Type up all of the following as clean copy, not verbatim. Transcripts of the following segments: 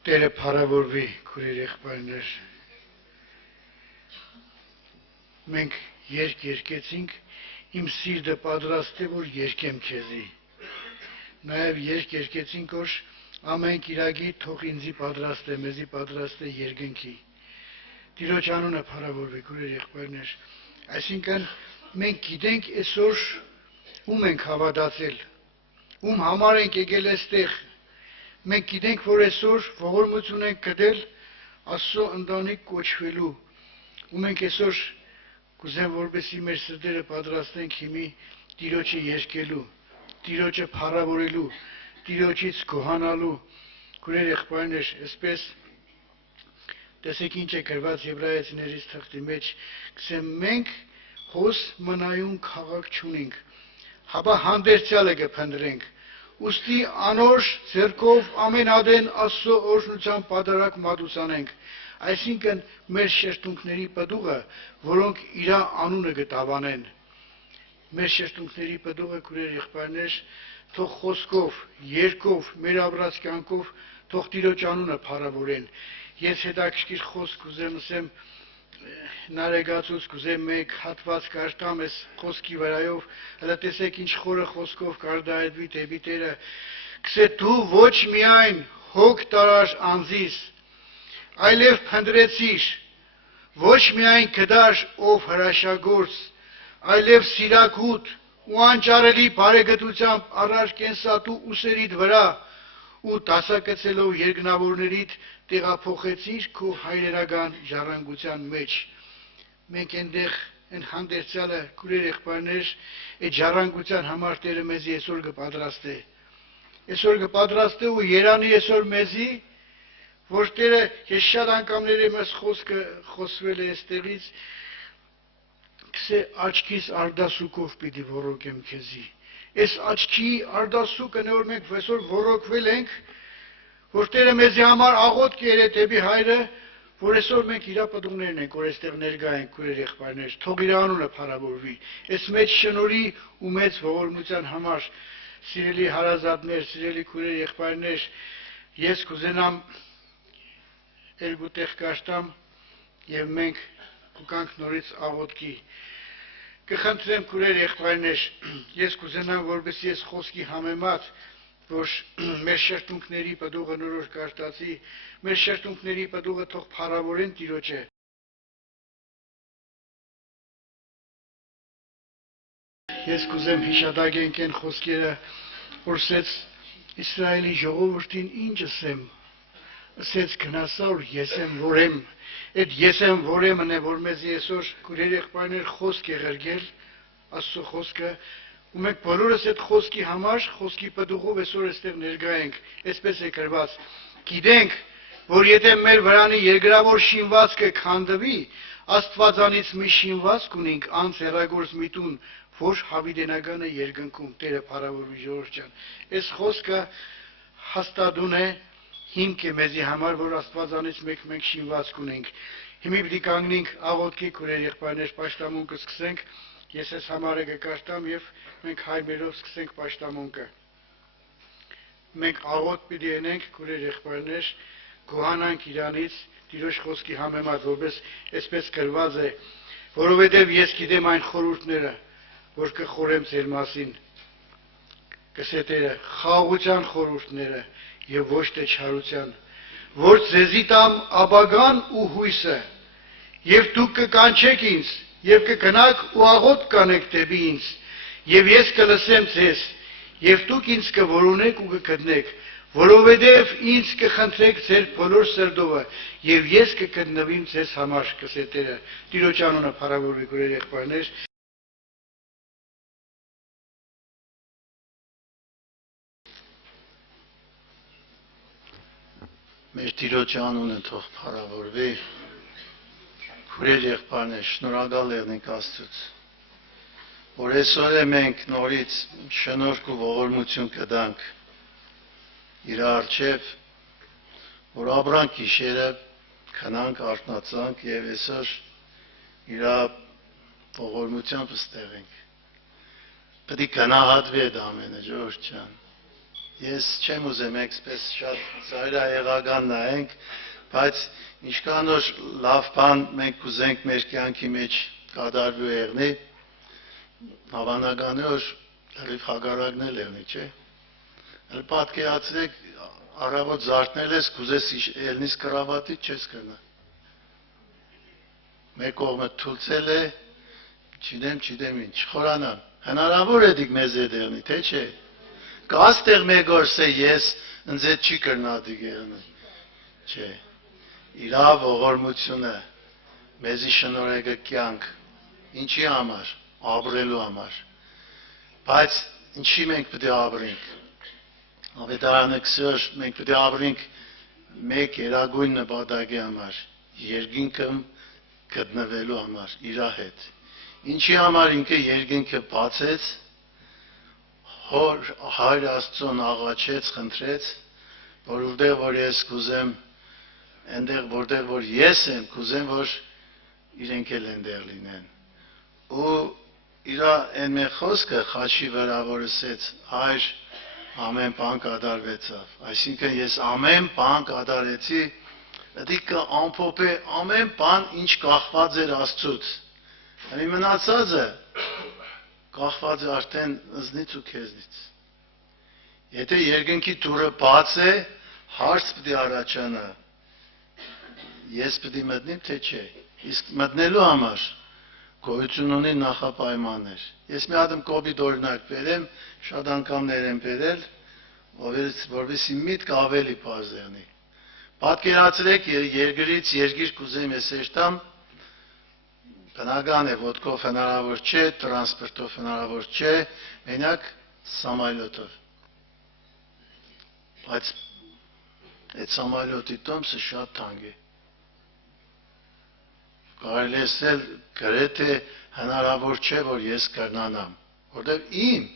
Տերը փառավորվի, քուրեր եղբայրներ։ Մենք երկեցինք, իմ սիրտը պատրաստ է, որ երկեմ քեզի։ Նաև երկեցինք, որ ամեն կիրակի թող ինձի պատրաստ է, մեզի պատրաստ է երկնքի։ Տիրոջ անունը փառավորվի, քուրեր եղբայրներ։ Այսինքն մենք գիտենք այսօր ում ենք հավատացել, ում համար ենք եկել այստեղ։ Մենք գիտենք, որ այսօր ողորմություն ենք գտել Աստծո ընտանիք կոչվելու, ու մենք այսօր կուզեմ, որպեսզի մեր սրտերը պատրաստենք հիմի Տիրոջը երգելու, Տիրոջը փառավորելու, Տիրոջից գոհանալու, քուրեր եղբայրներ, այսպես տեսեք ինչ է գրված Եբրայեցիներից թղթի մեջ, գսեմ մենք հոս մնայուն քաղաք չունենք, հապա հանդերձյալը կփնտրենք, ուստի անոր ձեռքով ամենադեն Աստծո օրհնության պատարակ մատուցանենք, այսինքն մեր շերտունքների պտուղը, որոնք իր անունը կտավանեն, մեր շերտունքների պտուղը, քուրեր եղբայրներ, թող խոսքով, երգով, մեր ապրած կյանքով, թող Տիրոջ անունը փառավորեն։ Ես հետաքրքիր խոսք կուզեմ ասեմ նարեկացուց կուզեմ մեկ հատված կարդամ այս խոսքի վրայով, հələ տեսեք ինչ խորը խոսքով կարտահայտվի դեպի Տերը, գսե դու ոչ միայն հոգ տարար անձիս, այլև փնտրեցիր, ոչ միայն գտար ով հրաշագործ, այլև սիրագուտ ու անճարելի բարեգտությամբ առար կենսատու ուսերիդ վրա, ու դասակցելով երկնավորներիդ տեղափոխեցիր քո հայրերական ժառանգության մեջ։ Մենք այնտեղ այն հանդերձյալը, քուրեր եղբայրներ, այդ ժառանգության համար Տերը մեզի այսօր կպատրաստե։ Այսօր կպատրաստե ու երանի այսօր մեզի, որ Տերը, ես շատ անգամներ եմ այս խոսքը խոսվել է այստեղից, գսե աչքիս արդասուկով պիտի ոռոգեմ քեզի։ Այս աչքի արդասուկը նոր մենք այսօր ոռոգվել ենք, որ Տերը մեզի համար աղոթք է դեպի Հայրը, որ այսօր մենք իր պտուղներն ենք, որ այստեղ ներկա ենք, քուրեր եղբայրներ, թող իր անունը փառավորվի։ Այս մեծ շնորհի ու մեծ ողորմության համար, սիրելի հարազատներ, սիրելի քուրեր եղբայրներ, ես կուզենամ երկու տեղ կարդամ եւ մենք կգանք նորից աղոթքի։ Կխնդրեմ քուրեր եղբայրներ, ես կուզենամ, որպեսզի ես խոսքի համեմատ, որ մեր շերտունքների պտուղը նորոր կարտացի, մեր շերտունքների պտուղը թող փառավորեն Տիրոջը։ Ես կուզեմ հիշատակենք այն խոսքերը, որ ասեց Իսրայելի ժողովրդին ինչ ասեմ, ասեց գնասար ես եմ որ եմ, այդ ես եմ որեմն է, որ մեզի այսօր քուրեր եղբայրներ խոսք է ղրգել, Աստծո խոսքը, ու մենք բոլորս այդ խոսքի համար, խոսքի պտուղով այսօր այստեղ ներկա ենք, այսպես է գրված, գիտենք, որ եթե մեր վրանի երկրավոր շինվածքը քանդվի, Աստվածանից մի շինվածք ունենք անց հեռագործ միտուն, որ հավիտենական է երկնքում, Տերը փառավորվի ժողովուրդ ջան։ Այս խոսքը հաստատուն է, հիմք է մեզի համար, որ Աստվածանից մենք շինվածք ունենք։ Հիմի պիտի կանգնենք աղոթքի, քուրեր եղբայրներ, պաշտամունքը սկսենք, ես այս համարը կկարտամ եւ մենք հայրերով սկսենք պաշտամունքը։ Մենք աղոթք պիտի անենք, քուրեր եղբայրներ, գոհանանք իրանից Տիրոջ խոսքի համեմատ, որպես այսպես գրված է, որովհետև ես գիտեմ այն խորհուրդները, որ կխորեմ ձեր մասին, կսե Տերը, խաղաղության խորհուրդները եւ ոչ թե չարության, որ ձեզի տամ ապագան ու հույսը, եւ դուք կկանչեք ինձ, եւ կգնաք ու աղոթք կանեք դեպի ինձ, եւ ես կլսեմ ձեզ, եւ դուք ինձ կորոնեք ու կգտնեք, որովհետև ինձ կխնդրեք ձեր բոլոր սրտովը, եւ ես կգտնվիմ ձեզ համար, կսե Տերը։ Տիրոջ անունը փառավորվի, քուրեր եղբայրներ։ Մեր Տիրոջ անունը թող փառավորվի, քուրեր եղբայրներ, շնորհակալ եղնենք Աստծուց, որ այսօր մենք նորից շնորհք ու ողորմություն կտանք իր առջև, որ ապրանք գիշերը քնանք, արթնացանք եւ այսօր իր ողորմությամբ ստեղենք։ Պետք է գնահատվի այդ ամենը, ժողովուրդ ջան։ Ես չեմ ուզեմ էքսպես շատ ծայրահեղական նայենք, բայց ինչքան որ լավ բան մենք կուզենք մեր կյանքի մեջ կատարվի եղնի, հավանական է որ լրիվ հակառակն էլ եղնի, չէ՞։ Էլ պատկերացրեք առավոտ զարթնել ես, կուզես ելնես կրավատից չես կրնա։ Մեկ կողմը թուլցել է, չգիտեմ ինչ, խորանան։ Հնարավոր է դիք մեզ հետ եղնի, թե չէ։ Կաստեղ մեկ օր սե ես ինձ հետ չի կրնա դիք եղնի։ Չէ։ Իրա ողորմությունը մեզի շնորհել կյանք։ Ինչի համար, ապրելու համար։ Բայց ինչի մենք պետք է ապրենք։ Ավետարանը քսոր մենք պետք է ապրենք մեկ երագույն նպատակի համար, երկինքը գտնվելու համար, իր հետ։ Ինչի համար ինքը երկինքը բացեց, Հայր Աստծուն աղաչեց, խնդրեց, որովհետև որ ես կուզեմ այնտեղ որտեղ որ ես եմ, կուզեմ որ իրենք էլ այնտեղ լինեն։ Ու իր այն մեր խոսքը խաչի վրա որ ասեց Հայր ամեն բան կատարվեցավ։ Այսինքն ես ամեն բան կատարեցի, դիկը ամփոփ է ամեն բան ինչ կախված էր Աստծուց։ Այնի մնացածը կախված է արդեն ինձնից ու քեզնից։ Եթե երկնքի դուռը բաց է, հարց պետք է առաջանա։ Ես պետք է մտնեմ թե չէ։ Իսկ մտնելու համար գոյություն ունի նախապայմաններ։ Ես մի հատ կոպիտ օրինակ բերեմ, շատ անգամներ եմ բերել, որովհետեւ միտք ավելի պարզ եղնի։ Պատկերացրեք երկրից երկիր կուզեմ ես երթամ, բնական է ոտքով հնարավոր չէ, տրանսպորտով հնարավոր չէ, մենակ սամալյոտով։ Բայց այդ սամալյոտի տոմսը շատ թանկ է։ Կարելի է ասել գրեթե հնարավոր չէ որ ես կրնանամ, որտեղ իմ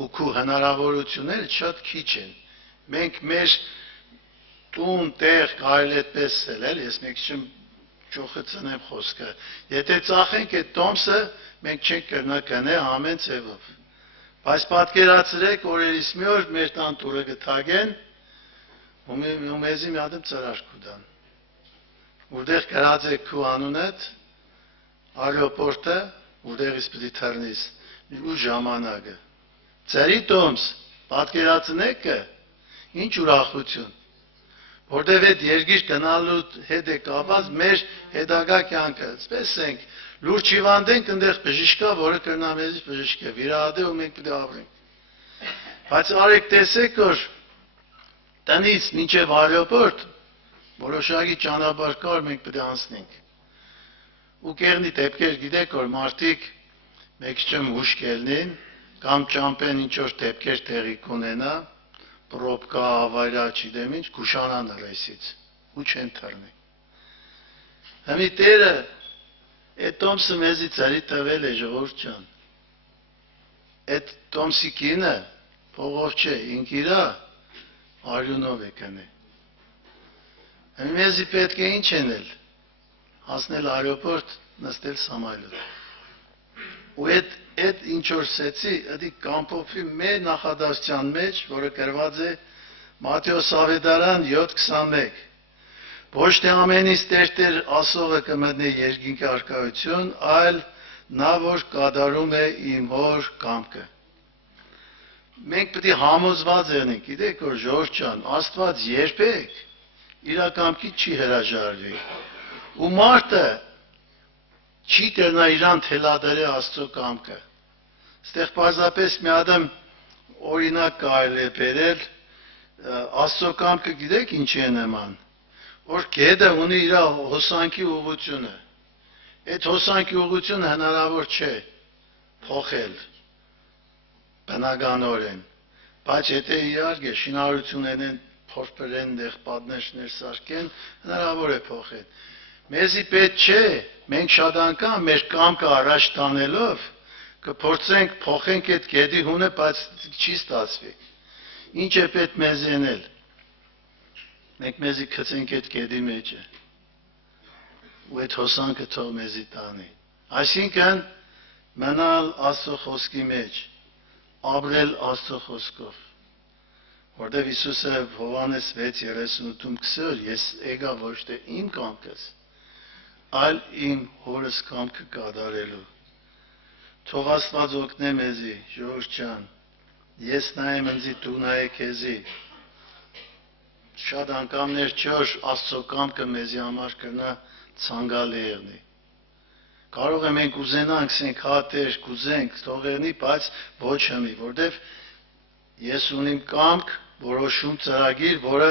ու քու հնարավորությունները շատ քիչ են։ Մենք մեր տուն տեղ կարելի է տեսնել, ես մեկ չեմ ճոխեցնեմ խոսքը։ Եթե ծախենք այդ տոմսը, մենք չենք կրնա կնել ամեն ձևով։ Բայց պատկերացրեք օրերից մի օր մեր տան տուրը կթագեն, ու մեզի մի հատ ծրար կուտան։ Որտեղ գրած է քու անունդ, արեոպորտը, որտեղից պետք է թռնես, ու ժամանակը։ Ծերի տոմս, պատկերացնեք, ինչ ուրախություն։ Որտեղ այդ երկիր գնալու հետ է կապված մեր հետագա կյանքը։ Այսպես ենք, լուրջ հիվանդենք, այնտեղ բժիշկ կա, որը կրնա մեզի բժիշկը, վիրահատե ու մենք պետք է ապրենք։ Բայց արեք տեսեք, որ տնից մինչև արեոպորտ որոշակի ճանապարհ կար մենք պետք է անցնենք։ Ու կերնի դեպքեր գիտեք որ մարդիկ մեկ չեմ հուշ կելնին կամ ճամփեն ինչ որ դեպքեր տեղի կունենա, պրոբկա, ավարիա, չգիտեմ ինչ, գուշանան ռեյսից ու չեն թռնի։ Հիմի Տերը այդ տոմսը մեզի ծերի տվել է ժողովուրդ ջան։ Այդ տոմսի կինը փողով չէ, ինք իրա արյունով է կնե։ Մեզի պետք է ինչ ենել, հասնել արեոպորտ, նստել սամալյոտ։ Ու այդ ինչ որ սեցի, ըդի կամփոփի մեր նախադասության մեջ, որը գրված է Մատթեոս ավետարան 7:21։ Ոչ թե ամենից Տեր ասողը կմտնի երկինքի առկայություն, այլ նա որ կատարում է իմ հոր կամքը։ Մենք պետք է համոզված եղնենք, գիտեք որ ժողովուրդ ջան, Աստված երբեք իր կամքի չի հրաժարվի։ Ու մարդը չի կրնա իրան թելադրել Աստծո կամքը։ Այստեղ պարզապես մի ադամ օրինակ կարելի է բերել, Աստծո կամքը գիտեք ինչի է նման, որ գետը ունի իր հոսանքի ուղղությունը։ Այդ հոսանքի ուղղությունը հնարավոր չէ փոխել բնականորեն, բայց եթե իհարկե շինարարություն են փորփրեն դեղ պատնեշներ սարքեն, հնարավոր է փոխել։ Մեզի պետք չէ, մենք շատ անգամ մեր կամքը առաջ տանելով կփորձենք փոխենք այդ գետի հունը, բայց չի ստացվի։ Ինչ է պետք մեզ ենել։ Մենք մեզի գցենք այդ գետի մեջը։ Ու այդ հոսանքը թող մեզի տանի։ Այսինքն մնալ Աստծո խոսքի մեջ, ապրել Աստծո խոսքով։ Որտեւ Հիսուսը Հովհաննես 6:38-ում գսր, ես եկա ոչ թե իմ կամքս, այլ իմ հորս կամքը կատարելու։ Թող Աստված օգնե մեզի, ժողովուրդ ջան, ես նայեմ ինձի, դու նայե քեզի։ Շատ անգամներ չոր Աստծո կամքը մեզի համար կնա ցանկալի եղնի։ Կարող է մենք ուզենանք, ասենք, հատեր, կուզենք, թող եղնի, բայց ոչ հմի, որտեվ ես ունիմ կամք, որոշում ծրագիր, որը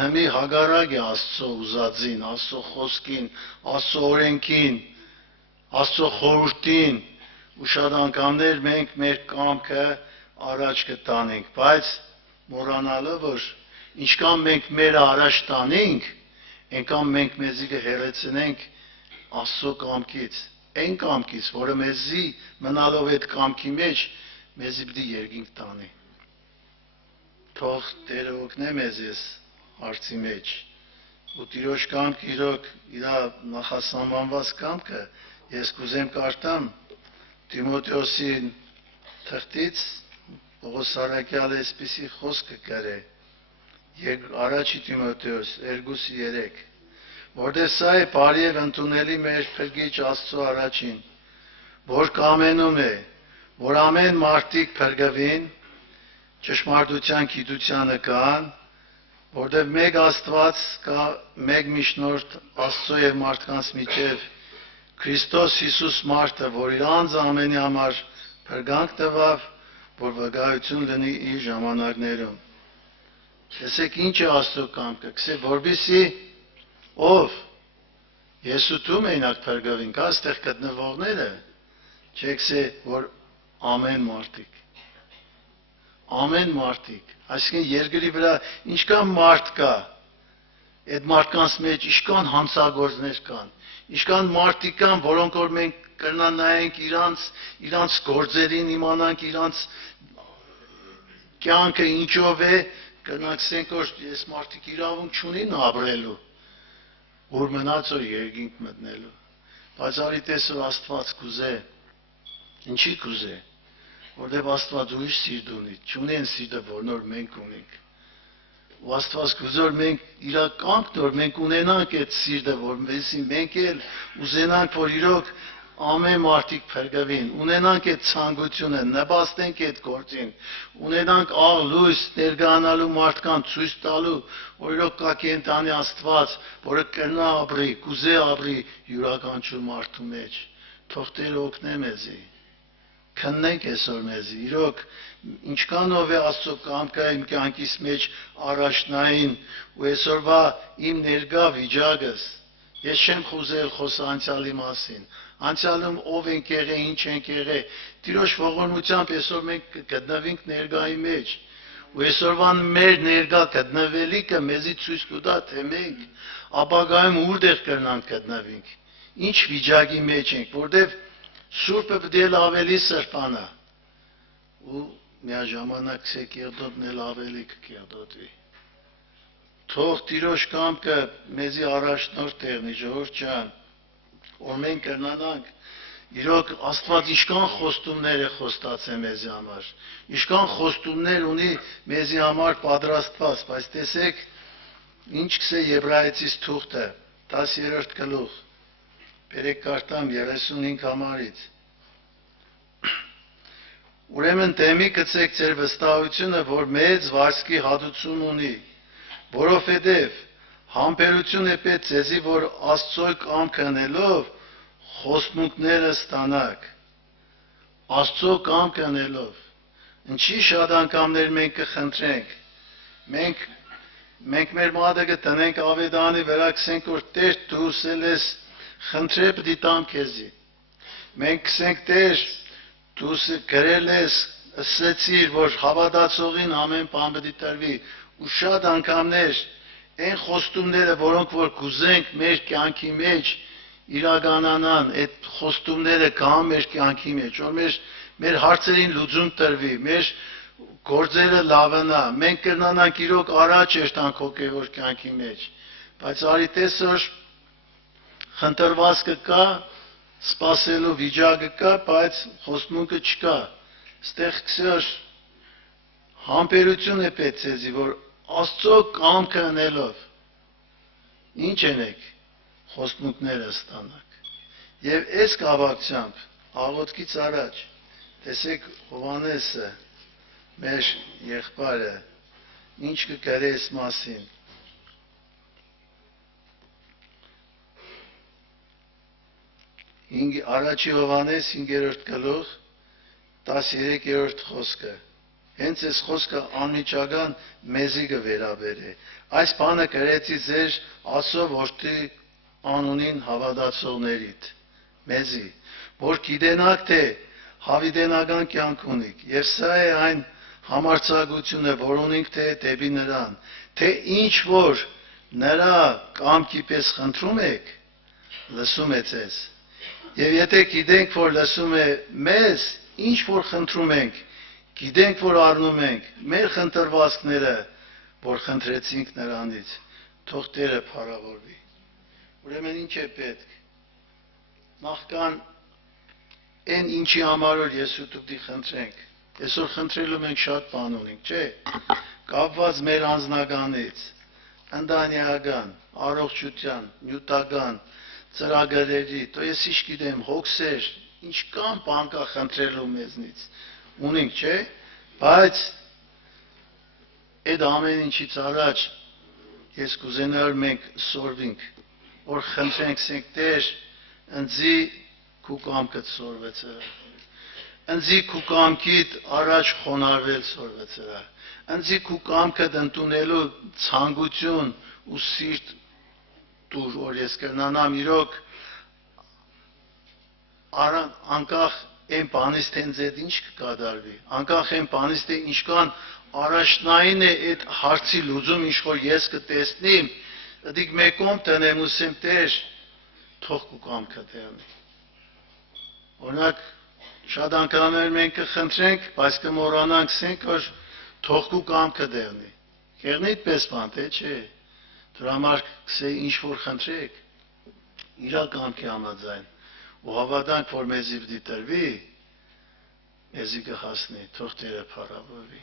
հմի հագարակ է Աստծո ուզածին, Աստծո խոսքին, Աստծո օրենքին, Աստծո խորհրդին, ու շատ անգամներ մենք մեր կամքը առաջ կտանենք, բայց մոռանալով որ ինչքան մենք մեր առաջ տանենք, այնքան մենք մեզի կհեռացնենք Աստծո կամքից, այն կամքից, որը մեզի մնալով այդ կամքի մեջ մեզի պիտի երկինք տանի։ Թող Տերը օգնե մեզ այս հարցի մեջ։ Ու Տիրոջ կամքը իրոք իր նախասահմանված կամքը ես կուզեմ կարդամ Տիմոթեոսի թղթից Պողոս Սարակյալը այսպիսի խոսքը կրե առաջի Տիմոթեոս 2:3 որտեղ սա է բարի եւ ընդունելի մեր փրկիչ Աստծո առաջին որ կամենում է որ ամեն մարդիկ փրկվին ճշմարտության գիտությանը գան որտեղ մեկ Աստված կա մեկ միջնորդ Աստծո եւ մարդկանց միջև Քրիստոս Հիսուս մարդը որ իր անձ ամենի համար փրկանք տվավ որ վկայություն լինի իր ժամանակներում Տեսեք ինչ է Աստծո կամքը գսե որբիսի ով ես ու դու մենակ փրկվենք այստեղ գտնվողները չեքսե որ ամեն մարդիկ այսինքն երկրի վրա ինչքան մարդ կա այդ մարդկանց մեջ ինչքան հանցագործներ կան ինչքան մարդիկ կան որոնք որ մենք կրնան նայենք իրանց գործերին իմանանք իրանց կյանքը ինչով է կրնանք ասենք որ ես մարդիկ իրավունք չունին ապրելու որ մնաց որ երկինք մտնելու բայց արի տեսոր Աստված կուզե ինչի կուզե որտեվ Աստված ուրիշ սիրտ ունի չունի այն սիրտը որ նոր մենք ունենք ու Աստված կուզե որ մենք իր կամքն որ մենք ունենանք այդ սիրտը որ մենք էլ ուզենանք որ իրոք ամեն մարդիկ փրկվին ունենանք այդ ցանկությունը նպաստենք այդ գործին ունենանք աղ լույս ներգանալու մարդկանց ցույց տալու որ իրոք կա կենտանի Աստված որը կնա ապրի կուզե ապրի յուրաքանչյուր մարդու մեջ թող Տերը օգնե մեզի քննենք այսօր մեզի իրոք ինչքանով է Աստծո կամքը իմ կյանքիս մեջ առաջնային ու այսօրվա իմ ներկա վիճակս ես չեմ խուզել խոսալ անցյալի մասին անցյալում ով ենք եղել ինչ ենք եղել Տիրոջ ողորմությամբ այսօր մենք գտնվենք ներկայի մեջ ու այսօրվան մեր ներկա գտնվելիքը մեզի ցույց կտա թե մենք ապագայում որտեղ կգնանք գտնվենք ինչ վիճակի մեջ ենք որտեղ Սուրբը դել ավելի սրբանա ու միաժամանակ սեկերդոտն էլ ավելի կերդոտվի թող Տիրոջ կամքը մեզի առաջնորդ տեղնի ժողովուրդ ջան որ մենք կրնանանք իրոք Աստված ինչքան խոստումներ է խոստացել մեզի համար ինչքան խոստումներ ունի մեզի համար պատրաստված բայց տեսեք ինչ կսե Եբրայեցիս թուղթը 10-րդ գլուխ Բերեք կարդամ 35 համարից Ուրեմն դեմի գցեք ձեր վստահությունը որ մեծ վարձքի հատուցում ունի որովհետև համբերություն է պետք ձեզի որ Աստծո կամքը անելով խոստմունքները ստանաք Աստծո կամքը անելով ինչի շատ անգամներ մենք կխնդրենք մենք մեր մատը կտնենք ավետարանի վրա կսենք որ Տեր դու ուսել ես խնդրե պիտի տամ քեզի մենք կսենք Տեր դու գրել ես ասեցիր որ հավատացողին ամեն բան պիտի տրվի ու շատ անգամներ այն խոստումները որոնք որ կուզենք մեր կյանքի մեջ իրականանան այդ խոստումները կան մեր կյանքի մեջ որ մեր հարցերին լուծում տրվի մեր գործերը լավանա մենք կրնանանք իրոք առաջ երթանք հոգևոր կյանքի մեջ բայց արի տեսոր խնդրվածքը կա սպասելու վիճակը կա բայց խոստմունքը չկա ստեղ քսեր Համբերություն է պետք ձեզի, որ Աստծո կամքը անելով ինչ ենեք, խոստմունքները ստանաք։ Եվ այս կապակցությամբ աղոթքից առաջ տեսեք Հովհաննեսը, մեր եղբայրը, ինչ կգրե այս մասին։ Առաջի Հովհաննես 5-րդ գլուխ 13-րդ խոսքը։ Հենց այս խոսքը անմիջական մեզի կվերաբերե։ Այս բանը գրեցի ձեր Աստծո որդի անունին հավատացողներիդ, մեզի, որ գիտենաք, թե հավիտենական կյանք ունիք, եւ սա է այն համարձակությունը, որ ունենք թե դեպի նրան, թե ինչ որ նրա կամքի պես խնդրում եք, լսում է ձեզ։ Եվ եթե գիտենք, որ լսում է մեզ, ինչ որ խնդրում ենք, գիտենք, որ առնում ենք մեր խնդրվածքները, որ խնդրեցինք նրանից, թող Տերը փառավորվի։ Ուրեմն ինչ է պետք։ Նախքան այն ինչի համար որ ես ու դուք խնդրենք, այսօր խնդրելու մենք շատ բան ունենք, չէ՞։ Կապված մեր անձնականից, ընտանեկան, առողջության, նյութական, ծրագրերի, то ես ինչ գիտեմ, հոգսեր, ինչ կան բան կա խնդրելու մեզնից։ Ունենք, չէ՞։ Բայց այդ ամեն ինչից առաջ ես կուզենար մենք սորվենք, որ խնդրենք սենք Տեր, ընձի քու կամքդ սորվեցրա, ընձի քու կամքիդ առաջ խոնարհվել սորվեցրա, ընձի քու կամքդ ընդունելու ցանկություն ու սիրտ դուր, որ ես կնանամ իրոք անկախ այն բանից թե ինձ այդ ինչ կկատարվի, անկախ այն բանից թե ինչքան առաջնային է այդ հարցի լուծում, ինչ որ ես կտեսնիմ, դիք մեկում տնեմ ու ասեմ Տեր, թող քու կամքը դառնի։ Օրինակ շատ անգամներ մենք կխնդրենք, բայց կմոռանանք ասենք, որ թող քու կամքը դառնի։ Կերնի այդպես բան, թե չէ։ Դրա համար կսե ինչ որ խնդրեք, իր կամքի համաձայն, ու հավատանք, որ մեզի պիտի տրվի, մեզի կհասնի, թող Տերը փառավորվի։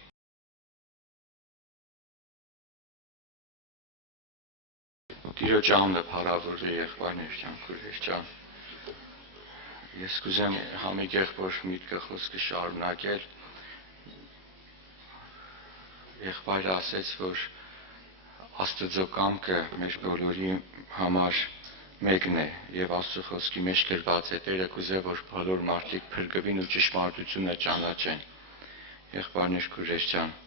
Տիրոջ անունը փառավորվի եղբայրներ ջան, քույրեր ջան։ Ես կուզեմ համիկ եղբոր միտքը խոսքը շարունակել։ Եղբայրը ասեց, որ Աստծո կամքը մեր բոլորի համար մեկն է եւ Աստծո խոսքի մեջ գրված է Տերը կուզե որ բոլոր մարդիկ փրկվին ու ճշմարտությունը ճանաչեն։ Եղբայրներ քույրեր ջան,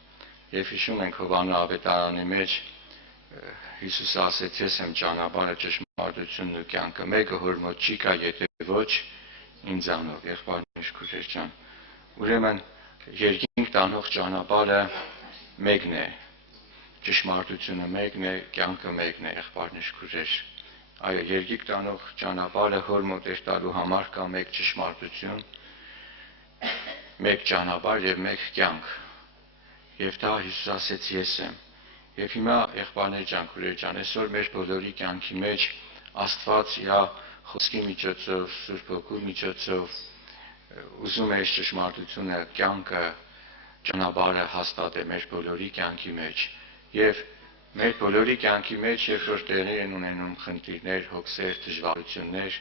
եւ հիշում ենք Հովհաննես ավետարանի մեջ Հիսուսը ասեց ես եմ ճանապարհը ճշմարտությունն ու կյանքը մեկը հոր մոտ չի գա եթե ոչ ինձանով եղբայրներ քույրեր ջան։ Ուրեմն երկինք տանող ճանապարհը մեկն է, ճշմարտությունը մեկն է, կյանքը մեկն է եղբայրներ քույրեր։ Այո, երկինք տանող ճանապարհը հոր մոտ է տալու համար կա մեկ ճշմարտություն, մեկ ճանապարհ եւ մեկ կյանք։ Եվ դա Հիսուս ասեց ես եմ։ Եվ հիմա եղբայրներ ջան, քույրեր ջան, այսօր մեր բոլորի կյանքի մեջ Աստված իր խոսքի միջոցով, Սուրբ Հոգու միջոցով ուզում է ճշմարտությունը, կյանքը, ճանապարհը հաստատել մեր բոլորի կյանքի մեջ։ Եվ մեր բոլորի կյանքի մեջ, երբ որ տեղի են ունենում խնդիրներ, հոգսեր, դժվարություններ,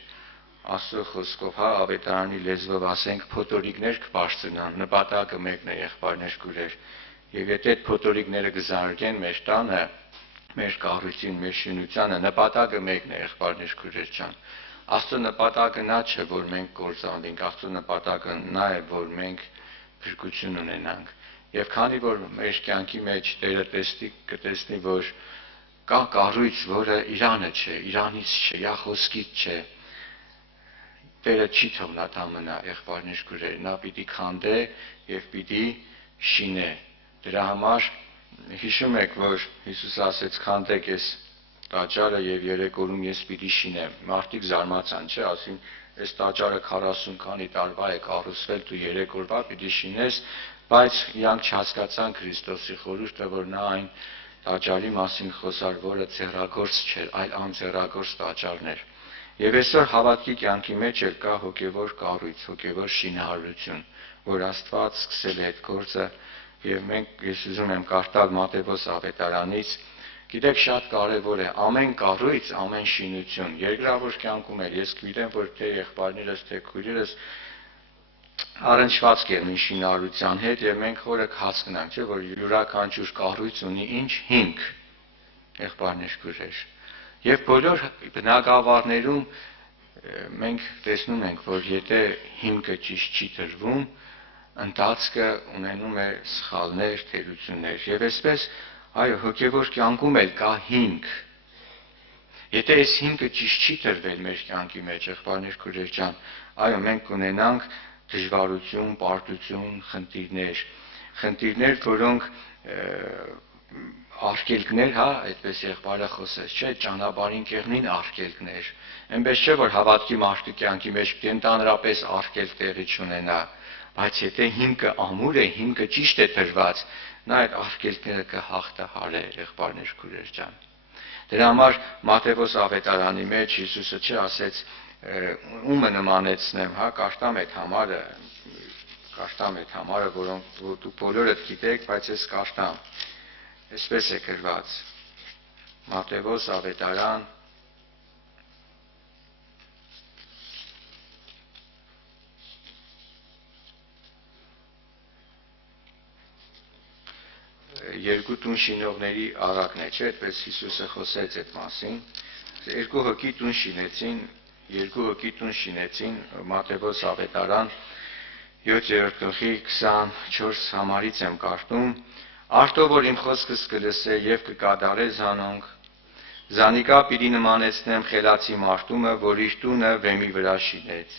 Աստծո խոսքով, հա, ավետարանի լեզվով ասենք, փոթորիկներ կբարձրանան, նպատակը մեկն է եղբայրներ քույրեր։ Եվ եթե այդ փոթորիկները կզարգեն մեր տանը, մեր կառույցին, մեր շինությանը, նպատակը մեկն է եղբայրներ քույրեր ջան։ Աստծո նպատակը նա չէ, որ մենք կործանվենք, Աստծո նպատակը նա է, որ մենք փրկություն ունենանք։ Եվ քանի որ մեր կյանքի մեջ Տերը կտեսնի, որ կա կառույց, որը Իրանը չէ, Իրանից չէ, իր խոսքից չէ, Տերը չի թողնա դա մնա եղբայրներ քույրեր, նա պիտի քանդե եւ պիտի շինե։ Դրա համար հիշում եք, որ Հիսուս ասեց քանդեք ես տաճարը եւ 3 օրում ես պիտի շինեմ։ Մարդիկ զարմացան, չէ՞, ասին, այս տաճարը 40 քանի տարվա է կառուցվել, դու 3 օրվա պիտի շինես, բայց իրանք չհասկացան Քրիստոսի խորհուրդը, որ նա այն տաճարի մասին խոսար, որը ցեղագործ չէր, այլ անցեղագործ տաճարն էր։ Եվ այսօր հավատքի կյանքի մեջ էլ կա հոգևոր կառույց, հոգևոր շինարարություն, որ Աստված սկսել է այդ գործը եւ ես ուզում եմ կարդալ Մատթեոս ավետարանից, գիտեք շատ կարեւոր է ամեն կառույց, ամեն շինություն, երկրավոր կյանքում էլ ես գիտեմ, որ թե եղբայրներս, թե քույրերս առնչված կերնին շինարարության հետ եւ մենք խորը հաց կնանք, չէ՞ որ յուրաքանչյուր կառույց ունի ինչ հիմք, եղբայրներ, քույրեր։ Եվ բոլոր բնակավարներում մենք տեսնում ենք, որ եթե հիմքը ճիշտ չի դրվում, ընթացքը ունենում է սխալներ, թերություններ։ Եվ այսպես, այո, հոգևոր կյանքում էլ կա հիմք։ Եթե այս հիմքը ճիշտ չի դրվել մեր կյանքի մեջ, եղբայրներ, քույրեր ջան, այո, մենք կունենանք դժվարություն, պարտություն, խնդիրներ, որոնք արգելքներ, հա, այդպես եղբայրը խոսեց, չէ, ճանապարհին կեղնին արգելքներ։ Այնպես չէ, որ հավատքի մարդու կյանքի մեջ ընդհանրապես արգելք տեղի չունենա, բայց եթե հիմքը ամուր է, հիմքը ճիշտ է դրված, նա այդ արգելքները կհաղթահարի, եղբայրներ, քույրեր ջան։ Դրա համար Մատթեոս ավետարանի մեջ Հիսուսը ասեց, ումը նմանեցնեմ, հա, կաշտամ այդ համարը, որոնք դուք բոլորդ գիտեք, բայց ես կաշտամ։ Այսպես է գրված Մատթեոս ավետարան 2 տուն շինողների առակն է, չէ՞, այդպես Հիսուսը խոսեց այդ մասին։ 2 հոգի տուն շինեցին, Մատթեոս ավետարան 7-րդ գլխի 24 համարից եմ կարդում. Արդո որ իմ խոսքս կլսե եւ կկատարե զանոնք, զանիկա պիտի նմանեցնեմ խելացի մարդումը, որ իր տունը վեմի վրա շինեց։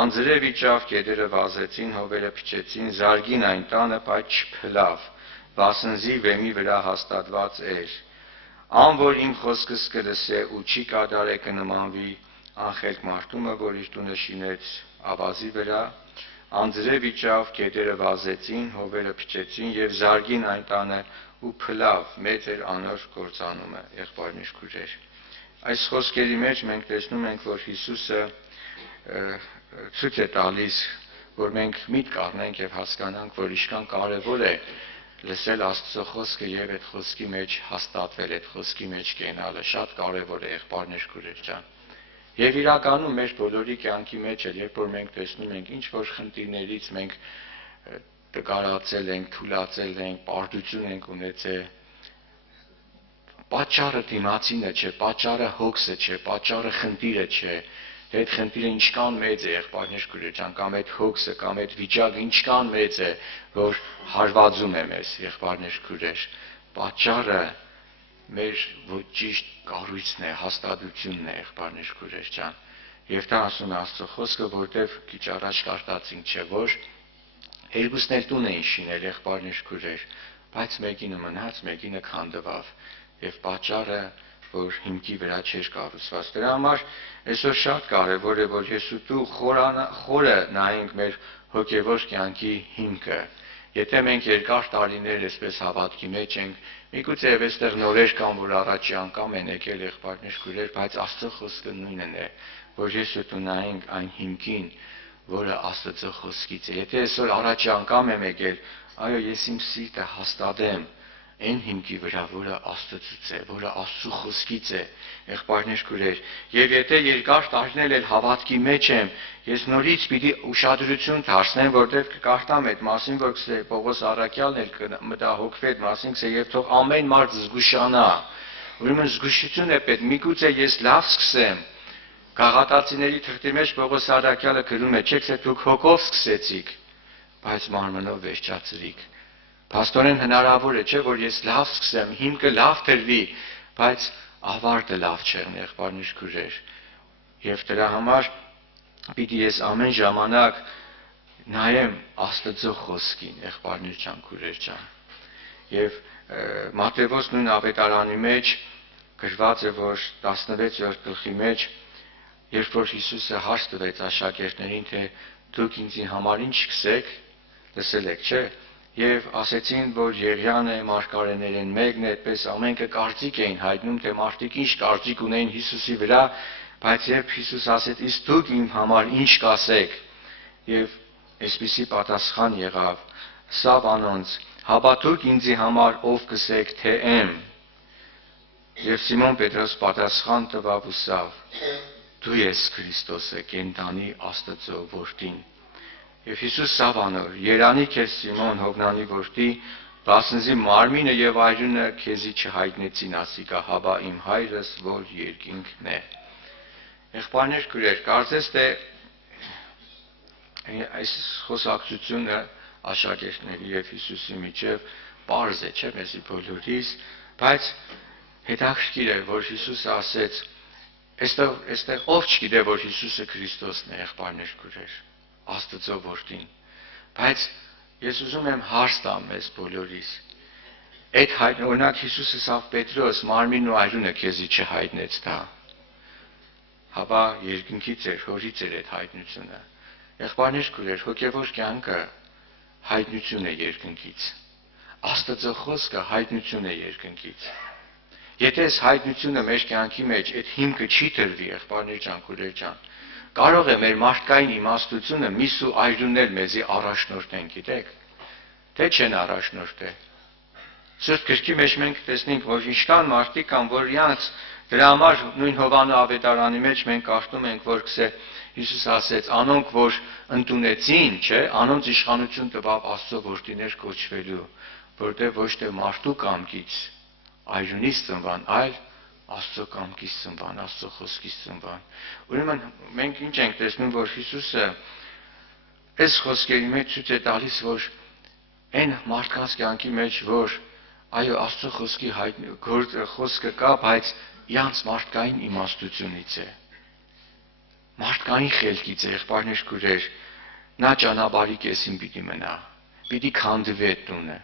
Անձրև իջավ, գետերը վազեցին, հովերը փչեցին, զարգին այն տանը, բայց չփլավ, վասնզի վեմի վրա հաստատված էր։ Ան որ իմ խոսքս կլսե ու չի կատարե կնմանվի անխելք մարդումը, որ իր տունը շինեց ավազի վրա, անձրև իջավ, գետերը վազեցին, հովերը փչեցին եւ զարգին այն տանը ու փլավ, մեծ էր անոր կործանումը, եղբայրներ, քույրեր։ Այս խոսքերի մեջ մենք տեսնում ենք, որ Հիսուսը ցույց է տալիս, որ մենք միտք առնենք եւ հասկանանք, որ ինչքան կարեւոր է լսել Աստծո խոսքը եւ այդ խոսքի մեջ հաստատվել, այդ խոսքի մեջ կենալը, շատ կարեւոր է, եղբայրներ, քույրեր ջան։ Եվ իրականում մեր բոլորի կյանքի մեջ էլ, երբ որ մենք տեսնում ենք ինչ որ խնդիրներից մենք տկարացել ենք, թուլացել ենք, պարտություն ենք ունեցել, պատճառը դիմացինը չէ, պատճառը հոգսը չէ, պատճառը խնդիրը չէ, այդ խնդիրը ինչքան մեծ է, եղբայրներ, քույրեր ջան, կամ այդ հոգսը, կամ այդ վիճակը ինչքան մեծ է, որ հարվածում է մեզ, եղբայրներ, քույրեր, պատճառը մեր ոչ ճիշտ կառույցն է, հաստատությունն է, եղբայրներ, քույրեր ջան։ Եվ դա ասում է Աստծո խոսքը, որտեղ քիչ առաջ կարդացինք, չէ՞ որ երկուսն էլ տուն էին շինել, եղբայրներ, քույրեր, բայց մեկինը մնաց, մեկինը քանդվավ, եւ պատճառը, որ հիմքի վրա չէր կառուցված։ Դրա համար այսօր շատ կարեւոր է, որ ես ու դու խորը նայենք մեր հոգեվոր կյանքի հիմքը։ Եթե մենք երկար տարիներ այսպես հավատքի մեջ ենք, միգուցե այստեղ նորեր կան, որ առաջի անգամ են եկել, եղբայրներ, քույրեր, բայց Աստծո խոսքը նույնն է, որ ես ու դու նայենք այն հիմքին, որը Աստծո խոսքից է։ Եթե այսօր առաջի անգամ եմ եկել, այո, ես իմ սիրտը հաստատեմ այն հիմքի վրա, որը Աստծուց է, որը Աստծո խոսքից է, եղբայրներ, քույրեր, եւ եթե երկար տարիներ էլ հավատքի մեջ եմ, ես նորից պիտի ուշադրություն դարձնեմ, որտեղ կկարդամ այդ մասին, որ Պողոս Առաքյալն էլ մտահոգվի այդ մասին, եւ թող ամեն մարդ զգուշանա։ Ուրեմն զգուշություն է պետք, միգուցե ես լավ սկսեմ։ Գաղատացիների թղթի մեջ Պողոս Առաքյալը գրում է, չեք թե դուք հոգով սկսեցիք, բայց մարմնով վերջացրիք։ Փաստորեն հնարավոր է, չէ՞ որ ես լավ սկսեմ, հիմքը լավ դրվի, բայց ավարտը լավ չէ, եղբայրներ, քույրեր։ Եվ դրա համար պիտի ես ամեն ժամանակ նայեմ Աստծո խոսքին, եղբայրներ ջան, քույրեր ջան։ Եվ Մատթեոս նույն ավետարանի մեջ գրված է, որ 16-րդ գլխի մեջ, երբ որ Հիսուսը հարց տվեց աշակերտներին, թե դուք ինձի համար ինչ կսեք, լսել եք, չէ՞։ Եվ ասեցին, որ Եղիան է, մարգարեներն մեկն է, այդպես ամենքը կարծիք էին հայտնում, թե մարդիկ ինչ կարծիք ունեն Հիսուսի վրա, բայց երբ Հիսուս ասեց, իսկ դուք իմ համար ինչ կասեք, եւ այսպիսի պատասխան եղավ, սավ անոնց. հաբաթուք ինձի համար ով կսեք թե եմ։ Եվ Սիմոն Պետրոս պատասխան տվավ ու սավ. դու ես Քրիստոսը, կենդանի Աստծո որդին։ Եվ Հիսուս սավ անոր. երանի քեզ Սիմոն Հովնանի որդի, վասնզի մարմինը եւ այրունը քեզի չհայտնեցին ասիկա, հաբա իմ հայրս, որ երկինքն է։ Եղբայրներ քույրեր, կարծես թե այս խոսակցությունը աշակերտների եւ Հիսուսի միջև պարզ է, չէ՞ մեզի բոլորիս, բայց հետաքրքիր է, որ Հիսուսը ասեց, այստեղ ով չգիտե, որ Հիսուսը Քրիստոսն է, եղբայրներ քույրեր, Աստծո որդին։ Բայց ես ուզում եմ հարց տամ մեզ բոլորիս։ Այդ օրինակ Հիսուսը ասավ Պետրոս, մարմինն ու այրունը քեզի չհայտնեց դա։ Հապա երկնքից էր, հորից էր այդ հայտնությունը։ Եղբայրներ քույրեր, հոգևոր կյանքը հայտնություն է երկնքից։ Աստծո խոսքը հայտնություն է երկնքից։ Եթե այս հայտնությունը մեր կյանքի մեջ այդ հիմքը չի դրվի, եղբայրներ ջան, քույրեր ջան, կարող է մեր մարդկային իմաստությունը միս ու այրունել մեզի առաջնորդեն, գիտեք, թե չեն առաջնորդել։ Սուրբ գրքի մեջ մենք տեսնենք, որ ինչքան մարդիկ կան, որ իրանց դրա համար նույն Հովաննու ավետարանի մեջ մենք կարդում ենք, որ Հիսուս ասեց, անոնք, որ ընդունեցին, չէ, անոնց իշխանություն տվավ Աստծո որդիներ կոչվելու, որտեղ ոչ թե մարդու կամքից այրունից ծնվան, այլ Աստծո կամքից ծնվան, Աստծո խոսքից ծնվան։ Ուրեմն մենք ինչ ենք տեսնում, որ Հիսուսը այս խոսքերի մեջ ցույց է տալիս, որ այն մարդկանց կյանքի մեջ, որ այո, Աստծո խոսքի խոսքը կա, բայց իրանց մարդկային իմաստությունից է։ Մարդկային խելքից է, եղբայրներ քույրեր, նա ճանապարհի կեսին պիտի մնա, պիտի քանդվի այդ տունը։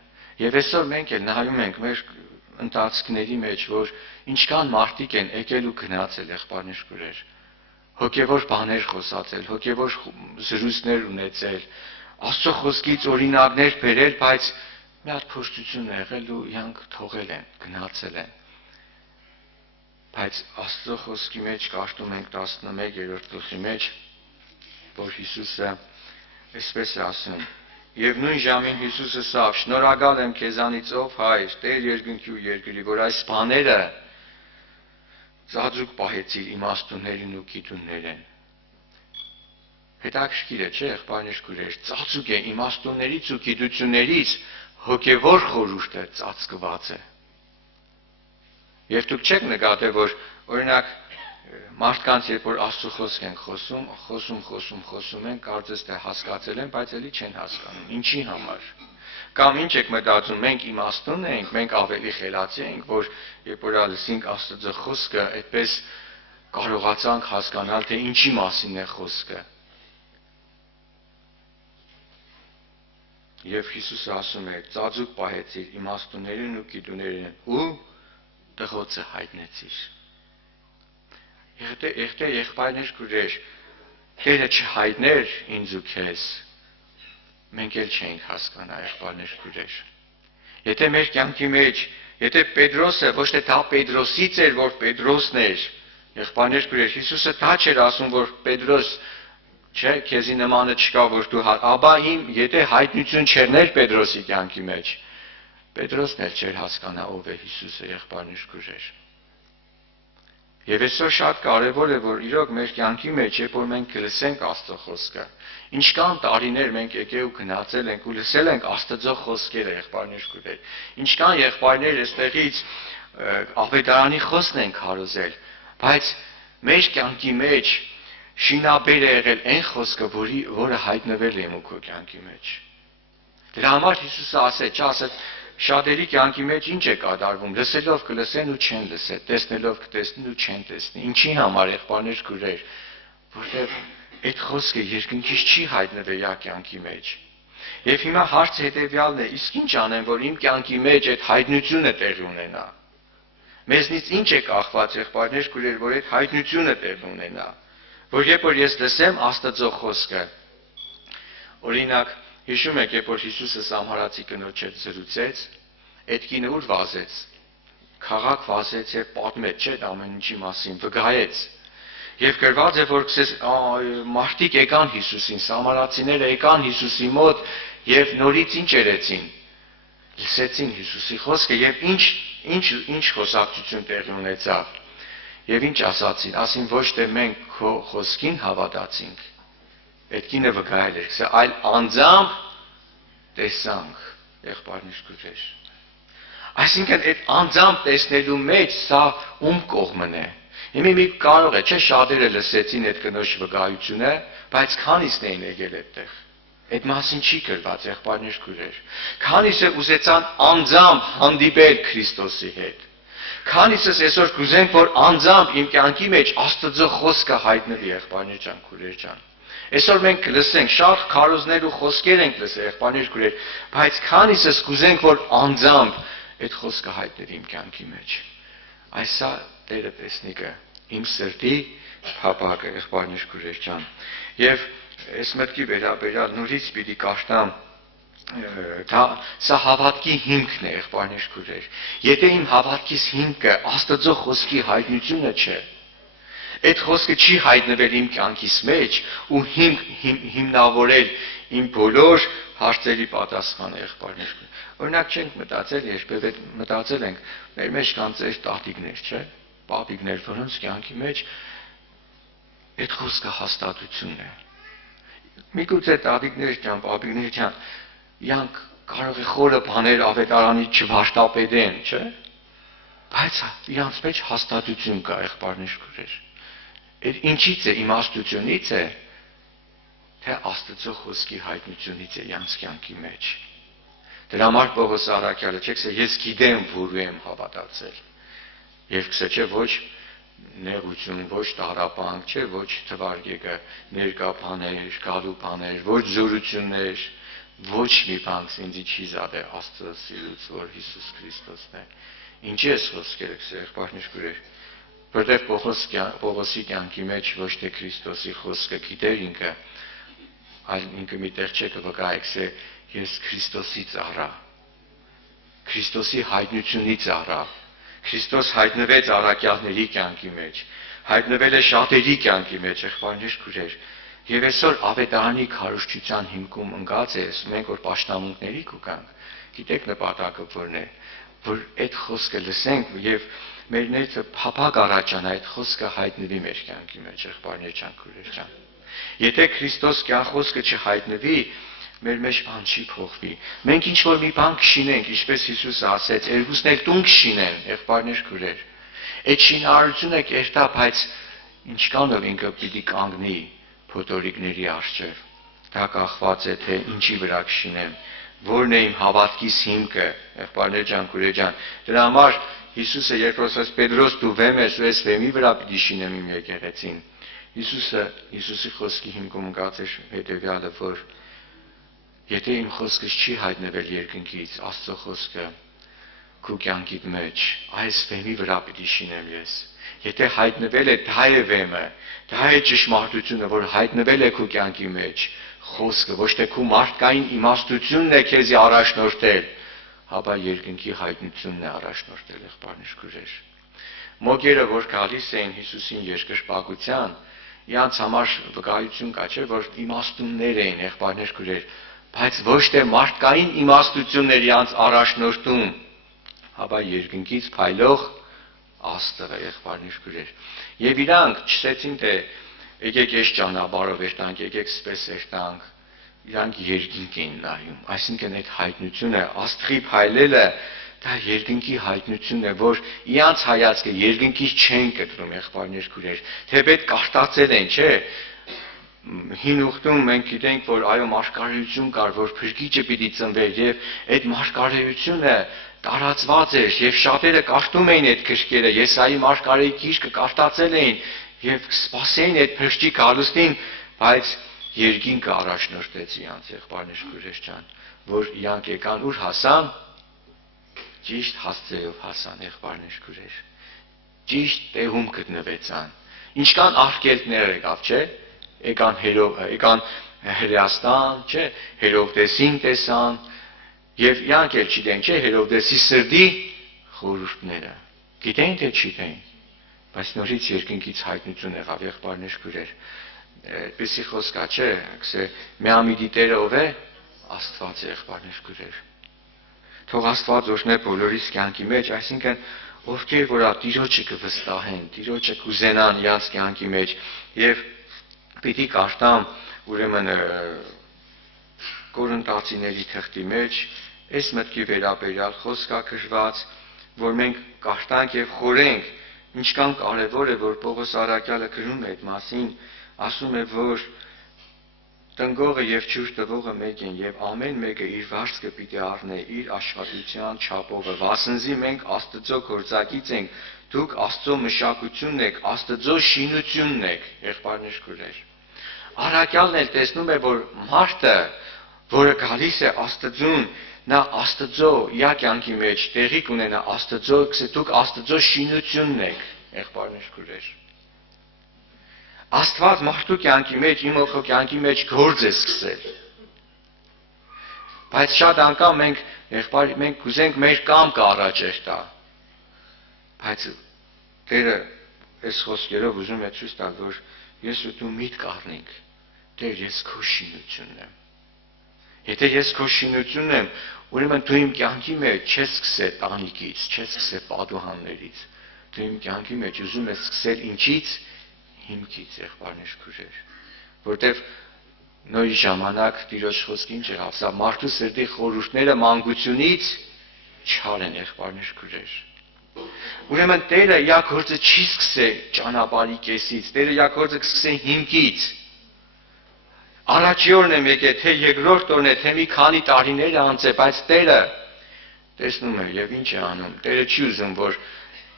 Եվ այսօր մենք էլ նայում ենք մեր ընթացքների մեջ, որ ինչքան մարդիկ են եկել ու գնացել, եղբայրներ քույրեր, հոգևոր բաներ խոսացել, հոգևոր զրույցներ ունեցել, Աստծո խոսքից օրինակներ բերել, բայց մի հատ փորձություն եղել ու իրանք թողել են, գնացել են։ Բայց Աստծո խոսքի մեջ կարդում ենք 11-րդ գլխի մեջ, որ Հիսուսը այսպես է ասում. Եվ նույն ժամին Հիսուսը ասավ. շնորհակալ եմ քեզանից ով Հայր, Տեր երկնքի ու երկրի, որ այս բաները ծածուկ պահեցիր իմաստուններին ու գիտուններին։ Հետաքրքիր է, չէ՞, եղբայրներ քույրեր, ծածուկ է իմաստուններից ու գիտություններից հոգևոր խորհուրդը ծածկված է։ Եվ դուք չեք նկատել, որ օրինակ մարդկանց երբ որ Աստծո խոսք են խոսում են, կարծես թե հասկացել են, բայց էլի չեն հասկանում։ Ինչի համար։ Կամ ինչ եք մտածում, մենք իմաստուն ենք, մենք ավելի խելացի ենք, որ երբ որ լսենք Աստծո խոսքը, այդպես կարողացանք հասկանալ, թե ինչի մասին է խոսքը։ Եվ Հիսուսը ասում է. ծածուկ պահեցիր իմաստուններին ու գիտուներին ու տղոցը հայտնեցիր։ Եղբայր եղբայրներ քույրեր, Տերը չհայտներ ինձ ու քեզ, մենք էլ չենք հասկանա, եղբայրներ քույրեր։ Եթե մեր կյանքի մեջ, եթե Պետրոսը ոչ թե դա Պետրոսից էր, որ Պետրոսն էր, եղբայրներ քույրեր, Հիսուսը դա չէր ասում, որ Պետրոս, չէ, քեզի նմանը չկա, որ դու աբա եթե հայտնություն չերներ Պետրոսի կյանքի մեջ, Պետրոսն էլ չէր հասկանա ով է Հիսուսը, եղբայրներ քույրեր։ Եվ այսօր շատ կարևոր է, որ իրոք մեր կյանքի մեջ, երբ որ մենք լսենք Աստծո խոսքը, ինչքան տարիներ մենք եկել ու գնացել ենք ու լսել ենք Աստծո խոսքերը, եղբայրներ քույրեր, ինչքան եղբայրներ այստեղից ավետարանի խոսքն են քարոզել, բայց մեր կյանքի մեջ շինաբեր է եղել այն խոսքը, որը հայտնվել է իմ քո կյանքի մեջ։ Դրա համար Հիսուսը ասեց, չասեց շատերի կյանքի մեջ ինչ է կատարվում, լսելով կլսեն ու չեն լսել, տեսնելով կտեսնեն ու չեն տեսնի։ Ինչի համար, եղբայրներ քույրեր, որտեղ այդ խոսքը երկնքից չի հայտնվել իր կյանքի մեջ։ Եվ հիմա հարցը հետևյալն է, իսկ ինչ անեմ, որ իմ կյանքի մեջ այդ հայտնությունը տեղի ունենա։ Մեզնից ինչ է կախված, եղբայրներ քույրեր, որ այդ հայտնությունը տեղի ունենա, որ երբ որ ես լսեմ Աստծո խոսքը, օրինակ հիշում եք, երբ որ Հիսուսը Սամարացի կնոջ հետ զրուցեց, այդ կինը ուր վազեց, քաղաք վազեց եւ պատմեց, չէ՞, ամեն ինչի մասին, վկայեց։ Եվ գրված է, որ մարդիկ եկան Հիսուսին, սամարացիները եկան Հիսուսի մոտ Եվ նորից ինչ երեցին։ Լսեցին Հիսուսի խոսքը եւ ինչ խոսակցություն տեղի ունեցավ։ Եվ ինչ ասացին, ասին ոչ թե մենք քո խոսքին հավատացինք, այդ կինը վկայել էր, այլ անձամբ տեսանք, եղբայրներ քույրեր։ Այսինքն այդ անձամբ տեսնելու մեջ սա ում կողմն է։ Հիմա մի կարող է, չէ, շատերը լսեցին այդ կնոջ վկայությունը, բայց քանիսն էին եկել այդտեղ։ Այդ մասին չի գրված, եղբայրներ քույրեր։ Քանիսը ուզեցան անձամբ հանդիպել Քրիստոսի հետ։ Քանիսս այսօր կուզենք, որ անձամբ իմ կյանքի մեջ Աստծո խոսքը հայտնվի, եղբայրներ ջան, քույրեր ջան։ Այսօր մենք լսենք, շատ քարոզներ ու խոսքեր ենք լսել, եղբայրներ քույրեր, բայց քանիսս կուզենք, որ անձամբ այդ խոսքը հայտնվի իմ կյանքի մեջ։ Այսա Տերը տեսնիկը, իմ սրտի փափագը, եղբայրներ քույրեր ջան։ Եվ այս մտքի վերաբերյալ նորից պիտի կաշտամ սա հավատքի հիմքն է, եղբայրներ քույրեր։ Եթե իմ հավատքիս հիմքը Աստծո խոսքի հայտնությունը չէ, այդ խոսքը չի հայտնվել իմ կյանքիս մեջ ու հիմնավորել իմ բոլոր հարցերի պատասխանը, եղբայրներ քույրեր։ Օրինակ չենք մտածել, երբևէ մտածել ենք, մեր մեջ կան ծեր տատիկներ, չէ՞, պապիկներ, որոնց կյանքի մեջ այդ խոսքը հաստատությունն է։ Միգուցե տատիկներ ջան, պապիկներ ջան, իրանք կարող է խորը բաներ ավետարանի չվաշտապետեն, չէ՞։ Բայց իրանց մեջ հաստատություն կա, եղբայրներ քույրեր։ Այդ ինչից է, իմաստությունից է, թե Աստծո խոսքի հայտնությունից է իրանց կյանքի մեջ։ Դրա համար Պողոս առաքյալը չէ՞ ասել, ես գիտեմ, որու եմ հավատացել։ Եվ քսե չէ ոչ նեղություն, ոչ տարապանք, չէ, ոչ թվարկեկը, ներկա բաներ, գալու բաներ, ոչ զորություններ, ոչ մի բան ինձ չի զատե Աստծո սիրուց, որ Հիսուս Քրիստոսն է։ Ինչի է խոսքերը, եղբայրներ քույրեր, որտեղ Պողոսի կյանքի մեջ ոչ թե Քրիստոսի խոսքը գիտեր ինքը, այլ ինքը միտեղ չէ կվկայե, ես Քրիստոսից առա, Քրիստոսի հայտնությունից առա, Քրիստոս հայտնվեց առաքյալների կյանքի մեջ, հայտնվել է շատերի կյանքի մեջ, եղբայրներ քույրեր, եւ այսօր ավետարանի քարոզչության հիմքում ընկած է, մենք որ պաշտամունքների կուկանք, գիտեք նպատակը որն է, որ այդ խոսքը լսենք եւ մեր ներքը փափագ առաջանա այդ խոսքը հայտնվի մեր կյանքի մեջ, եղբայրներ ջան, քույրեր ջան։ Եթե Քրիստոս կյան խոսքը չհայտնվի, մեր մեջ բան չի փոխվի։ Մենք ինչ որ մի բան կշինենք, ինչպես Հիսուսը ասեց, երկուսն էլ տուն կշինեն, եղբայրներ քույրեր։ Այդ շինարարությունը կերտա, բայց ինչքանով ինքը պիտի կանգնի փոթորիկների առջև։ Դա կախված է թե ինչի վրա կշինեմ, որն է իմ հավատքիս հիմքը, եղբայրներ ջան, քույրեր ջան։ Դրա համար Հիսուսը երբ որ ասաց Պետրոս դու վեմ ես ու ես վեմի վրա պիտի շինեմ իմ եկեղեցին։ Հիսուսի խոսքի հիմքում ընկած է հետևյալը, որ եթե իմ խոսքս չի հայտնվել երկնքից, Աստծո խոսքը քո կյանքի մեջ, այս վեմի վրա պիտի շինեմ ես։ Եթե հայտնվել է դա է վեմը, դա է ճշմարտությունը, որ հայտնվել է քո կյանքի մեջ, խոսքը ոչ թե քո մարդկային իմաստությունն է քեզի առաջնորդել, հապա երկնքի հայտնությունն է առաջնորդել, եղբայրներ քույրեր։ Մոգերը որ գալիս էին Հիսուսին երկրպագության, իրանց համար վկայություն կա, չէ, որ իմաստուններ էին, եղբայրներ քույրեր, բայց ոչ թե մարդկային իմաստություններ իրանց առաջնորդում, հապա երկնքից փայլող Աստղը, եղբայրներ քույրեր։ Եվ իրանք չսեցին թե եկեք այս ճանապարհով երթանք, եկեք սպես երթանք, իրանք երկինք էին նայում, այսինքն այդ հայտնությունը, Աստղի փայլելը, դա երկինքի հայտնությունն է, որ իրանց հայացքը երկինքից չեն կտրում, եղբայրներ քույրեր, թեպետ կարտացել են, չէ։ Հին ուխտում մենք գիտենք, որ այո մարգարեություն կար, որ փրկիչը պիտի ծնվեր եւ այդ մարգարեությունը տարածված էր եւ շատերը կարդում էին այդ գրքերը, Եսայի մարգարեի գիրքը կարդացել էին եւ սպասեին այդ փրկիչ գալուստին, բայց երկինքը առաջնորդեց իրանց, եղբայրներ քույրեր ջան, որ իրանք եկան ուր հասան, ճիշտ հասցեով հասան, եղբայրներ քույրեր, ճիշտ տեղում գտնվեցան։ Ինչքան աղքելքներ եկավ, չէ՞, եկան Հրեաստան, չէ, Հերովդեսին տեսան, եւ իրանք էլ չգիտեն, չէ, Հերովդեսի սրտի խորհուրդները։ Գիտեն թե չգիտեն, բայց նորից երկինքից հայտնություն եղավ, եղբայրներ քույրեր։ Այդպեսի խոսք կա, չէ, ասե մի ամիդի Տերը ով է, Աստված եղբայրներ քույրեր։ Թող Աստված օրհնե բոլորիս կյանքի մեջ, այսինքն ովքեր որ Տիրոջը կվստահեն, Տիրոջը կուզենան իրենց կյանքի մեջ եւ պիտի կարդամ ուրեմն Կորինթացիների թղթի մեջ այս մտքի վերաբերյալ խոսքա գրված, որ մենք կարդանք եւ խորենք, ինչքան կարեւոր է, որ Պողոս Արաքյալը գրում է այդ մասին, ասում է, որ տնգողը եւ ջուր տվողը մեկ են եւ ամեն մեկը իր վարձքը պիտի առնե իր աշխատության չափով, վասնզի մենք Աստծո գործակից ենք, դուք Աստծո մշակությունն եք, Աստծո շինությունն եք, եղբայրներ քույրեր։ Արաքյալն էլ տեսնում է, որ մարդը, որը գալիս է Աստծուն, նա Աստծո իր կյանքի մեջ տեղի կունենա Աստծո, դուք Աստծո շինությունն եք, եղբայրներ քույրեր։ Աստված մարդու կյանքի մեջ, իմ օգո կյանքի մեջ գործ է սկսել։ Բայց շատ անգամ մենք կուզենք մեր կամքը առաջ տա։ Բայց Տերը այս խոսքերով ուզում է ցույց տալ, որ ես ու դու միտք առնենք, Տեր, ես քո շինությունն եմ։ Եթե ես քո շինությունն եմ, ուրեմն դու իմ կյանքի մեջ չես սկսել տանիքից, չես սկսել պատուհաններից։ Դու իմ կյանքի մեջ ուզում ես սկսել ինչից։ Հիմքից, եղբայրներ քույրեր, որտեվ նույն ժամանակ Տիրոջ խոսքը ինչ եղավ, սա մարդու սրտի խորհուրդները մանկությունից չար են, եղբայրներ քույրեր։ Ուրեմն Տերը իր գործը չի սկսել ճանապարհի կեսից, Տերը իր գործը կսկսե հիմքից։ Առաջի օրն եմ եկել, թե երկրորդ օրն է, թե մի քանի տարիներ անց է, բայց Տերը տեսնում է եւ ինչ է անում։ Տերը չի ուզում, որ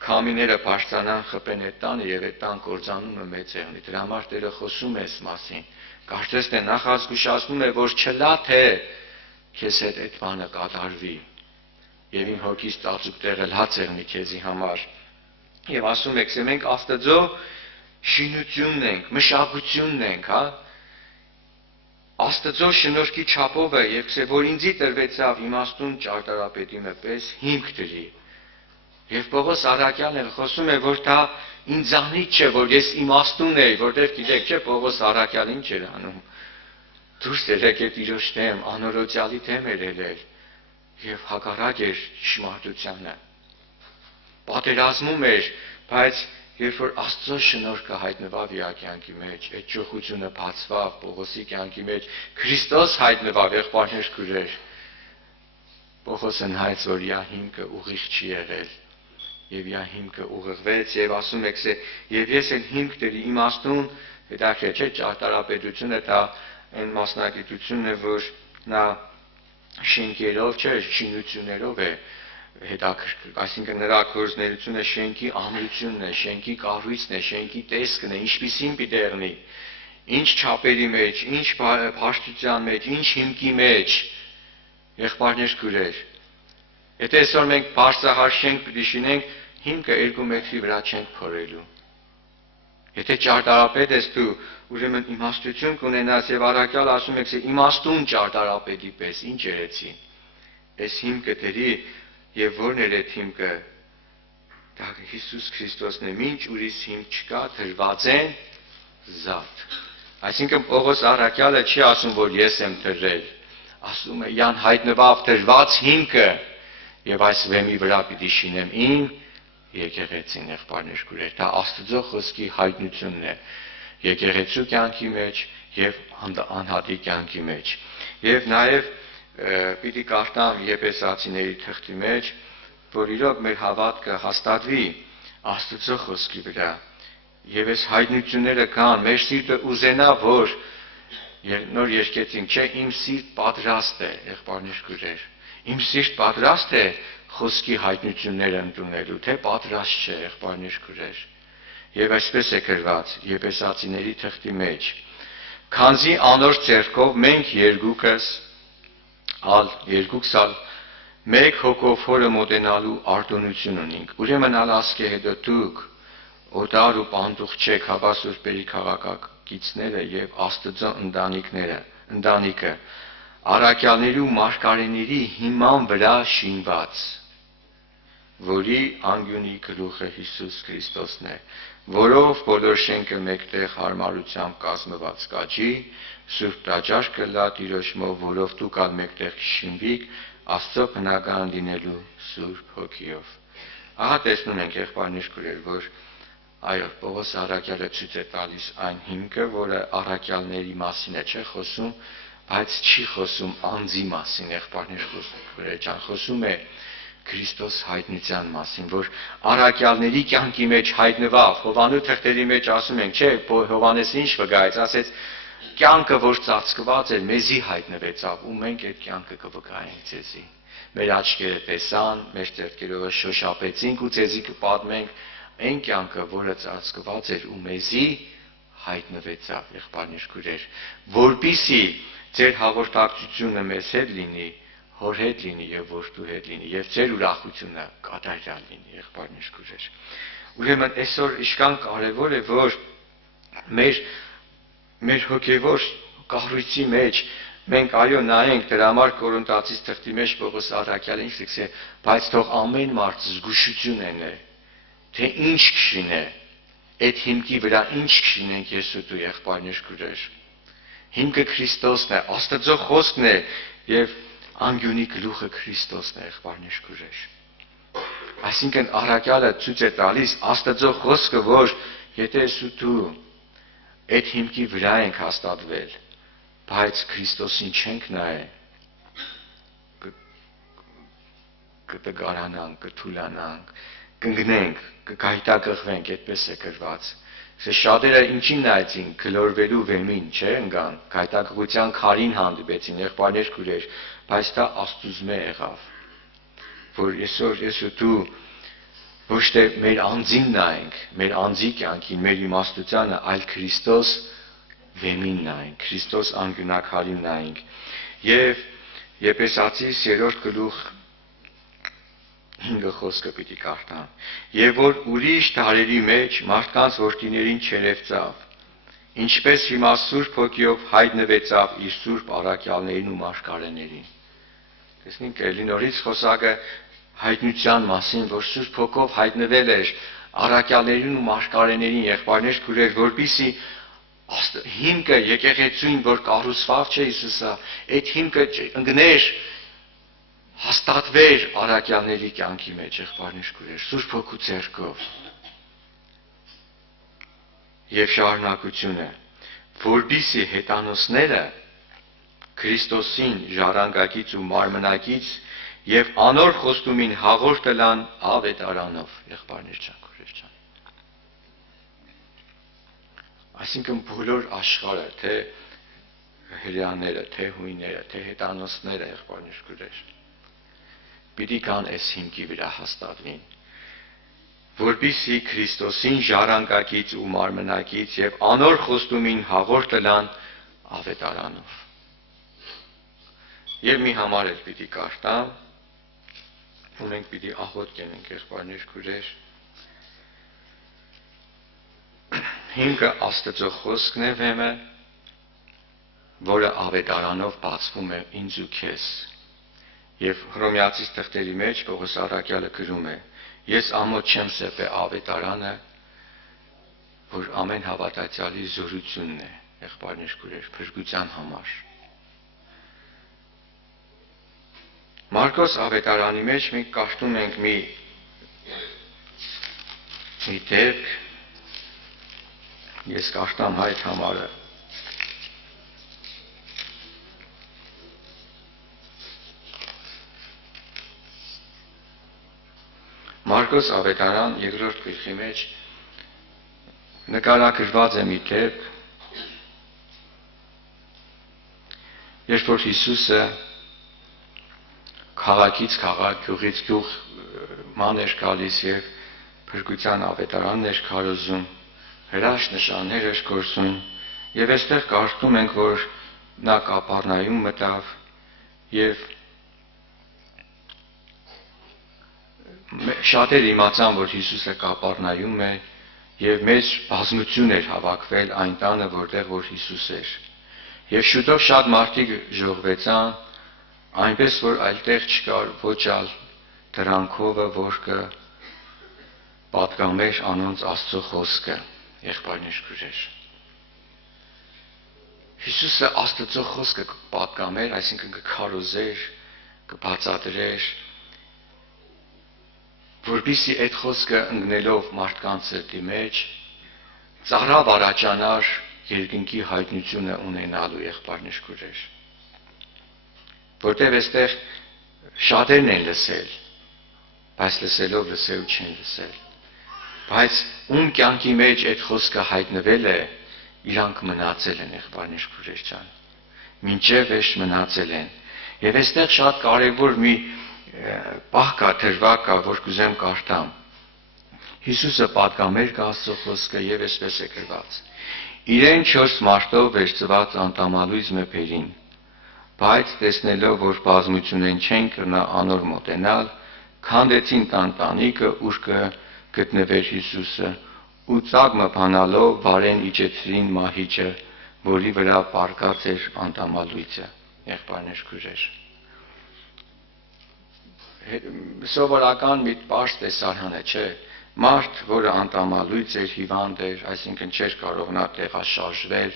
քամիները բարձրանան, խփեն այդ տանը եւ այդ տան կործանումը մեծ է ունի։ Դրա համար Տերը խոսում է այս մասին։ Կարծես թե նախազգուշացնում է, որ չլա թե քեզ հետ այդ բանը կատարվի։ Եվ իմ հոգիս ծածուկ տեղը լաց եղնի քեզի համար։ Եվ ասում եք, մենք Աստծո շինությունն ենք, մշակությունն ենք, հա։ Աստծո շնորհքի չափով է, եւ քսե որ ինձի տրվեցավ իմաստուն ճարտարապետի պես հիմք դրի։ Եվ Պողոս Արաքյալն խոսում է, որ դա ինձանից չէ, որ ես իմաստուն եի, որտեղ գիտեք, չէ, Պողոս Արաքյալն ինչ էր անում։ Դուրս էր եկել Տիրոջ դեմ, անօրոցյալի դեմ էր ելել եւ հակառակ էր ճշմարտությանը։ Պատերազմում էր, բայց երբ որ Աստծո շնորհքը հայտնվավ իր կյանքի մեջ, այդ ճոխությունը բացվավ Պողոսի կյանքի մեջ, Քրիստոս հայտնվավ, եղբայրներ քույրեր։ Պողոսը նայեց, որ իր հիմքը ուղիղ չի եղել, եւ իր հիմքը ուղղվեց եւ ասում եք, եւ ես էլ հիմք դրի իմաստուն, հետաքրքիր չէ, ճարտարապետությունը դա այն մասնագիտությունն է, որ նա շենքերով չէ, շինություններով է հետաքրքիր, այսինքն նրա գործունեությունը շենքի ամրությունն է, շենքի կառույցն է, շենքի տեսքն է, ինչպիսին պիտի եղնի, ինչ չափերի մեջ, ինչ փաշտության մեջ, ինչ հիմքի մեջ, եղբայրներ քույրեր։ Եթե այսօր մենք բարձրահարկ շենք պիտի շինենք, հիմքը 2 մետրի վրա չենք փորելու։ Եթե ճարտարապետ ես դու, ուրեմն իմաստություն կունենաս եւ Արաքյալ ասում եք, իմաստուն ճարտարապետի պես, ինչ երեցի։ Այս հիմքը դերի եւ որն էր այդ հիմքը։ Դա Հիսուս Քրիստոսն է, ինչ ուրիշ հիմք չկա, դրված են զատ։ Այսինքն Պողոս Արաքյալը չի ասում, որ ես եմ դրել, ասում է, յան հայտնվավ դրված հիմքը եւ այս վեմի վրա պիտի շինեմ իմ եկեղեցին, եղբայրներ քույրեր, դա Աստծո խոսքի հայտնությունն է եկեղեցու կյանքի մեջ եւ անհատի կյանքի մեջ։ Եվ նաեւ պիտի կարդամ Եփեսացիների թղթի մեջ, որ իրոք մեր հավատքը հաստատվի Աստծո խոսքի վրա։ Եվ այս հայտնությունները կան, մեր սիրտը ուզենա, որ նոր երկեցինք, չէ, իմ սիրտ պատրաստ է, եղբայրներ քույրեր։ Իմ սիրտ պատրաստ է խոսքի հայտնությունները ընդունելու, թե պատրաստ չէ, եղբայրներ քույրեր։ Եվ այսպես է գրված Եփեսացիների թղթի մեջ. Քանզի անոր ձեռքով մենք երկուքս մեկ հոգով Հորը մոտենալու արտոնություն ունենք։ Ուրեմն ասկե հետո դուք օտար ու պանդուխ չեք հավասուրբերի քաղաքակիցները եւ Աստծո ընտանիքը առաքյալների ու մարգարեների հիման վրա շինված։ որի անկյունի գլուխը Հիսուս Քրիստոսն է, որով բոլոր շենքը մեկտեղ հարմարությամբ կազմված կաճի, Սուրբ տաճար լա Տիրոջմով, որով դուք ալ մեկտեղ շինվիք Աստծո բնական լինելու Սուրբ Հոգիով։ Ահա տեսնում ենք եղբայրներ քույրեր, որ այո, Պողոս առաքյալը ցույց է տալիս այն հիմքը, որը առաքյալների մասին է, չէ՞ խոսում, բայց չի խոսում անձի մասին, եղբայրներ քույրեր ջան, խոսում է Քրիստոս հայտնության մասին, որ առաքյալների կյանքի մեջ հայտնվավ, Հովանու թղթերի մեջ ասում ենք, չէ՞, Հովանեսը ինչ վկայեց, ասեց կյանքը, որ ծածկված էր, մեզի հայտնվեցավ, ու մենք այդ կյանքը կվկայենք ձեզի։ Մեր աչքերը տեսան, մեր ձեռքերով շոշափեցինք ու ձեզի կպատմենք այն կյանքը, որը ծածկված էր ու մեզի հայտնվեցավ, եղբայրներ քույրեր, որպիսի ձեր հաղորդակցությունը մեզ հետ լինի, Հոր հետ լինի եւ որդու հետ լինի եւ ձեր ուրախությունը կատարյալ լինի, եղբայրներ քույրեր։ Ուրեմն այսօր իշքան կարեւոր է, որ մեր հոգեվոր կառույցի մեջ մենք այո նայենք դրա համար Կորինթացիս թղթի մեջ Պողոս առաքյալը ինչ ասել է, բայց թող ամեն մարդ զգուշություն ունենա, թե ինչ կշինե, այդ հիմքի վրա ինչ կշինենք ես ու դու, եղբայրներ քույրեր։ Հիմքը Քրիստոսն է, Աստծո խոսքն է եւ անկյունի գլուխը Քրիստոսն է, եղբայրներ քույրեր։ Այսինքն առաքյալը ցույց է տալիս Աստծո խոսքը, որ եթե դու այդ հիմքի վրա ենք հաստատվել, բայց Քրիստոսին չենք նայել, կտգարանանք, կթուլանանք, կընկնենք, կգայթակղվենք, այդպես է գրված։ Շատերը ինչին նայեցին, գլորվելու վեմին, չէ՞, ընկան, գայթակղության քարին հանդիպեցին, եղբայրներ քույրեր, բայց դա Աստուծմե եղավ, որ այսօր ես ու դու ոչ թե մեր անձին նայենք, մեր անձի կյանքին, մեր իմաստությանը, այլ Քրիստոս վեմին նայենք, Քրիստոս անկյունակարին նայենք։ Եվ Եփեսացիս 3-րդ գլուխ 5 խոսքը պիտի կարդամ։ Եվ որ ուրիշ դարերի մեջ մարդկանց որդիներին չերևծավ, ինչպես հիմա Սուրբ Հոգիով հայտնվեցավ իր Սուրբ առաքյալներին ու մարգարեներին։ Տեսնենք էլի նորից խոսակը հայտնության մասին, որ Սուրբ Հոգով հայտնվել էր առաքյալներին ու մարգարեներին, եղբայրներ քույրեր, որպիսի հիմքը եկեղեցին, որ կառուցված չէ Հիսուսը, այդ հիմքը ընկներ հաստատվեր առաքյալների կյանքի մեջ, եղբայրներ քույրեր, Սուրբ Հոգու ձեռքով։ Եվ շարունակությունը, որպիսի հետանոսները Քրիստոսին ժառանգակից ու մարմնակից եւ անոր խոստումին հաղորդ լան ավետարանով, եղբայրներ ջան, քույրեր ջան։ Այսինքն բոլոր աշխարհը, թե հրեաները, թե հույները, թե հետանոսները, եղբայրներ քույրեր, պիտի կան այս հիմքի վրա հաստատվին, որպիսի Քրիստոսին ժառանգակից ու մարմնակից եւ անոր խոստումին հաղորդ լան ավետարանով։ Եվ մի համար էլ պիտի կարդամ, ու մենք պիտի աղոտ կենենք, եղբայրներ քույրեր։ Հիմքը Աստծո խոսքն է վեմը, որը ավետարանով բացվում է ինձ ու քեզ։ Եվ Հռոմեացիս թղթերի մեջ Պողոս առաքյալը գրում է. Ես ամոթ չեմ սեպե ավետարանը, որ ամեն հավատացյալի զորությունն է, եղբայրներ քույրեր, փրկության համար։ Մարկոս ավետարանի մեջ մենք կարդում ենք մի դեպք, ես կարդամ այդ համարը։ Մարկոս ավետարան 2-րդ գլխի մեջ նկարագրված է մի դեպք, երբ որ Հիսուսը քաղաքից քաղաք, գյուղից գյուղ ման էր գալիս եւ փրկության ավետարանն էր քարոզում, հրաշքնշաններ էր գործում, եւ այստեղ կարդում ենք, որ նա Կապառնայում մտավ եւ շատեր իմացան, որ Հիսուսը Կապառնայում է եւ մեծ բազմություն էր հավաքվել այն տանը, որտեղ որ Հիսուս էր։ Եվ շուտով շատ մարդիկ ժողվեցան, այնպես որ այլտեղ չկար ոչ ալ դրանքովը որ կը պատկամեր անոնց Աստծո խոսքը եղբայրներ քույրեր Հիսուսը Աստծո խոսքը պատկամեր այսինքն կքարոզեր կբացատրեր որպեսզի այդ խոսքը ընկնելով մարդկանց սրտի մեջ ծառավ առաջանար երկնքի հայտնությունը ունենալու եղբայրներ քույրեր որտեղ այստեղ շատերն են լսել բայց լսելով լսել չեն լսել բայց ում կյանքի մեջ այդ խոսքը հայտնվել է իրանք մնացել են եղբայրներ քույրեր ջան մինչև էշ մնացել են եւ այստեղ շատ կարեւոր մի պահ կա դրվագ կա որ կուզեմ կարդամ Հիսուսը պատկամեր կա Աստծո խոսքը եւ այսպես է գրված իրեն 4 մարտով վերծված անտամալույզ մեփերին բայց տեսնելով որ բազմություն են չեն կրնա անոր մոտենալ քանդեցին տանտանիկը ուր գտնվեր Հիսուսը ու ծագմը բանալով վարեն իջեցրին մահիճը որի վրա պարկած էր անտամալույցը եղբայրներ քույրեր սովորական մի պարզ տեսարան է չէ մարդ որը անտամալույց էր հիվանդ էր այսինքն չէր կարող նա տեղաշարժվել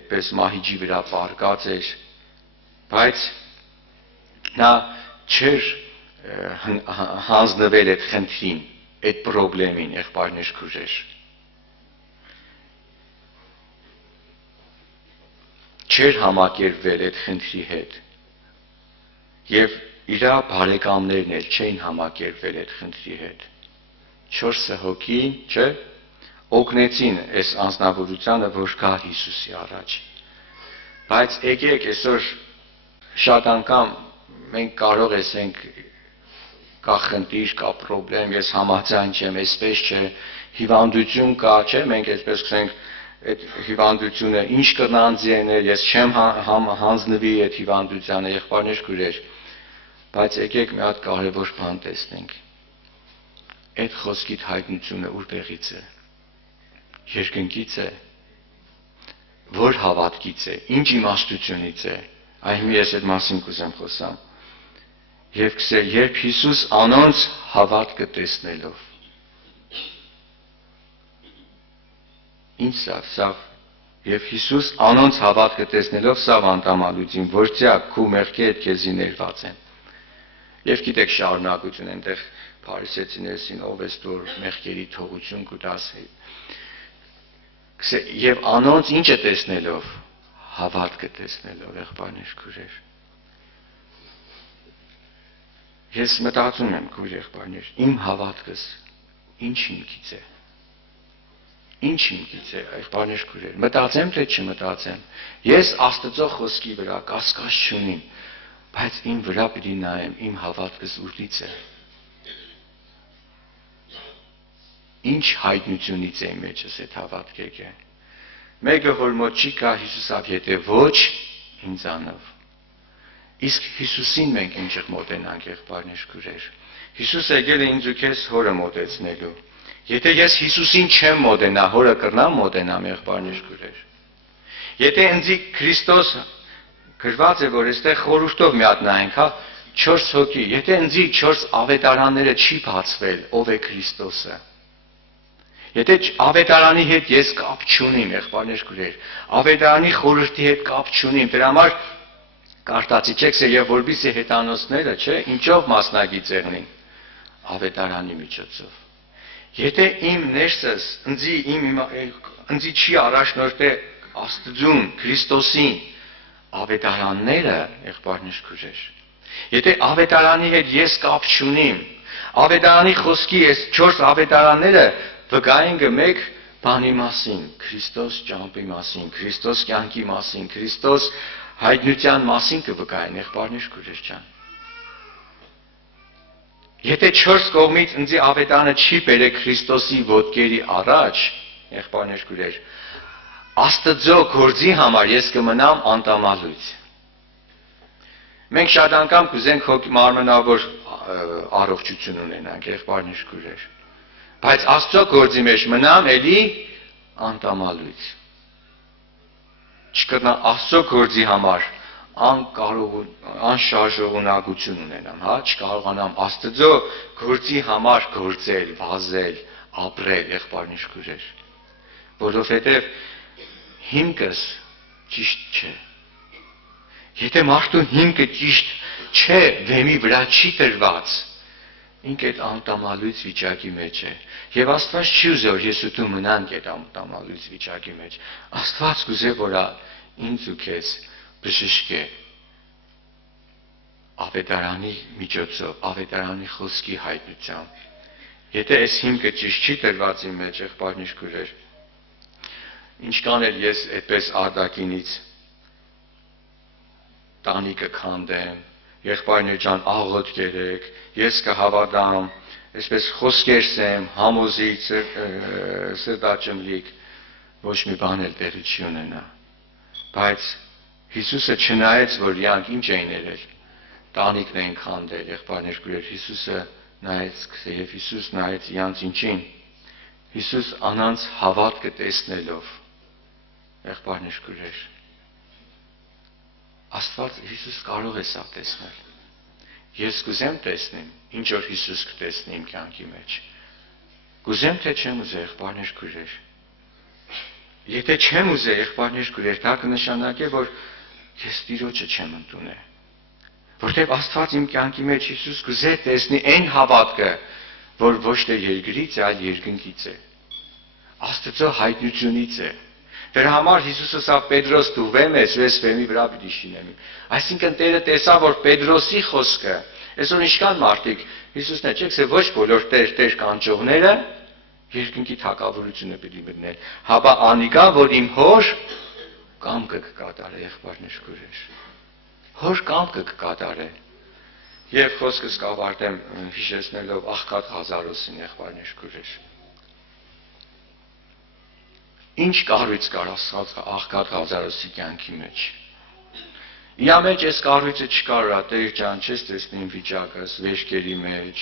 այդպես մահիճի վրա պարկած էր բայց նա չէր հանձնվել այդ խնդրին այդ խնդրին եղբայրներ քույրեր չէր համակերպվել այդ խնդրի հետ եւ իր բարեկամներն էլ չէին համակերպվել այդ խնդրի հետ 4 հոգի չէ օգնեցին այս անձնավորությանը որ գա Հիսուսի առաջ բայց եկեք այսօր շատ անգամ մենք կարող ենք կա խնդիր կա խնդրեմ ես համաձայն չեմ այսպես չէ հիվանդություն կա չէ մենք այսպես ասենք այդ հիվանդությունը ինչ կնան ձեներ ես չեմ հանձնվի այդ հիվանդությանը եղբայրներ քույրեր բայց եկեք մի հատ կարևոր բան տեսնենք այդ խոսքի հայտնությունը որտեղից է երկնքից է որ հավատքից է ինչ իմաստությունից է այն ես այդ մասին կուզեմ խոսամ եւ գսել երբ Հիսուս անոնց հավատքը տեսնելով ինչ սա եւ Հիսուս անոնց հավատքը տեսնելով սա անտամալույցին որտեղ քու մեղքի հետ քեզի ներված են եւ գիտեք շարունակություն այնտեղ Փարիսեցիներսին ով է որ մեղքերի թողություն կտաս եւ անոնց ինչը տեսնելով հավատքը տեսնելով եղբայրներ քույրեր ես մտածում եմ քույր եղբայրներ իմ հավատքս ինչ հիմքից է եղբայրներ քույրեր մտածեմ թե չմտածեմ ես Աստծո խոսքի վրա կասկած չունիմ բայց իմ վրա պիտի նայեմ իմ հավատքս ուտից է ինչ հայտնությունից է մեջս այդ հավատքերը մեկը որ մոտ չի կա Հիսուսավ եթե ոչ ինձանով իսկ Հիսուսին մենք ինչեղ մոտենանք եղբայրներ քույրեր Հիսուս եկել է ինձ ու քեզ հորը մոտեցնելու եթե ես Հիսուսին չեմ մոտենա հորը կրնամ մոտենամ եղբայրներ քույրեր եթե ինձ Քրիստոս գրված է որ այստեղ խորհուրդով մի հատ նայենք հա 4 հոգի եթե ինձ 4 ավետարանները չի բացվել ով է Քրիստոսը Եթե ավետարանի հետ ես կապ չունիմ, եղբայրներ քույրեր, ավետարանի խորհրդի հետ կապ չունիմ, դրա համար կարտացի չեք եւ որբիսի հետանոցները, չէ, ինչով մասնագիծ եղնին, ավետարանի միջոցով։ Եթե իմ ներսս ինձ չի առաջնորդել Աստծուն, Քրիստոսին, ավետարանները, եղբայրներ քույրեր, եթե ավետարանի հետ ես կապ չունիմ, ավետարանի խոսքի այս 4 ավետարանները վկային գմեք բանի մասին, Քրիստոս ճամփի մասին, Քրիստոս կյանքի մասին, Քրիստոս հայտնության մասին կվկային, եղբայրներ քույրեր ջան։ Եթե 4 կողմից ինձ ավետարանը չի բերել Քրիստոսի ոտքերի առաջ, եղբայրներ քույրեր, Աստծո գործի համար ես կմնամ անտամալույց։ Մենք շատ անգամ կուզենք մարմնավոր առողջություն ունենանք, եղբայրներ քույրեր։ Բայց Աստծո գործի մեջ մնամ էլի անտամալույց։ Չկրնա Աստծո գործի համար անշարժողունակություն ունենամ, հա, չկարողանամ Աստծո գործի համար գործել, վազել, ապրել, եղբայրներ քույրեր, որովհետև հիմքս ճիշտ չէ։ Եթե մարդու հիմքը ճիշտ չէ, վեմի վրա չի տրված, ինքը այդ անտամալույց վիճակի մեջ է։ Եվ Աստված չի ուզե, որ ես ու դու մնանք այդ անտամալույց վիճակի մեջ։ Աստված կուզե, որ ինձ ու քեզ բժշկե ավետարանի միջոցով, ավետարանի խոսքի հայտնությամբ։ Եթե այս հիմքը ճիշտ չի տրված իմ մեջ, եղբայրներ քույրեր, ինչքան էլ ես այդպես արտաքինից տանիքը քանդեմ, եղբայրներ ջան, աղոթ կերեք, ես կհավատամ, այսպես խոսքեր սեմ, համոզի, սրտաճմլիկ, ոչ մի բան էլ տեղի չի ունենա։ Բայց Հիսուսը չնայեց, որ իրանք ինչ էին ելել, տանիքն էին քանդել, եղբայրներ քույրեր, Հիսուսը նայեց, եւ Հիսուս նայեց իրանց ինչին։ Հիսուս անանց հավատքը տեսնելով, եղբայրներ քույրեր, Աստված Հիսուս կարող է սա տեսնել։ Ես կուզեմ տեսնեմ, ինչ որ Հիսուս կտեսնի իմ կյանքի մեջ։ Կուզեմ թե չեմ ուզե, եղբայրներ քույրեր։ Եթե չեմ ուզե, եղբայրներ քույրեր, դա կնշանակե, որ ես Տիրոջը չեմ ընդունել։ Որտեւ Աստված իմ կյանքի մեջ Հիսուս կուզե տեսնի այն հավատքը, որ ոչ թե երկրից, այլ երկնքից է։ Աստծո հայտնությունից է։ Դրա համար Հիսուսը ասավ Պետրոս դու վեմ ես, ես վեմի վրա պիտի շինեմ։ Այսինքն Տերը տեսավ, որ Պետրոսի խոսքը, այսօր ինչքան մարդիկ Հիսուսն է, չէ՞, ոչ բոլոր Տեր կանչողները երկնքի թագավորությունը պիտի մտնեն։ Հապա անիկա, որ իմ հոր կամքը կկատարե, եղբայրներ քույրեր։ Հոր կամքը կկատարե։ Եվ խոսքս կավարտեմ հիշեցնելով Աղքատ Ղազարոսին, եղբայրներ քույրեր։ Ինչ կառույց կար Աղքատ Ղազարոսի կյանքի մեջ։ Իրա մեջ այս կառույցը չկար, Տեր ջան, չես տեսնի իմ վիճակս, վերջերի մեջ։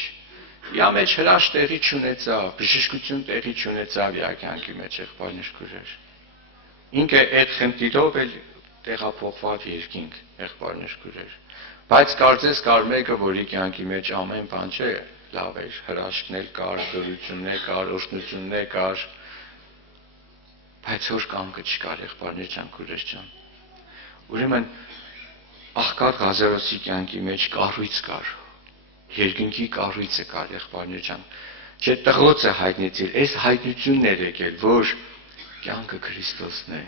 Իրա մեջ հրաշ տեղի չունեցավ, բժշկություն տեղի չունեցավ իրա կյանքի մեջ, եղբայրներ քույրեր։ Ինքը այդ խնդիրով էլ տեղափոխված երկինք, եղբայրներ քույրեր։ Բայց կարծես կար մեկը, որի կյանքի մեջ ամեն բան չէ լավ էր, հրաշքներ կար, գորություններ կար, օշնություններ կար, բայց հոր կամքը չկար, եղբայրներ ջան, քույրեր ջան։ Ուրեմն Աղքատ Ղազարոսի կյանքի մեջ կառույց կար, երկնքի կառույցը կար, եղբայրներ ջան։ Չէ, տղոցը հայտնեցիր, այս հայտնությունն էր եկել, որ կյանքը Քրիստոսն է։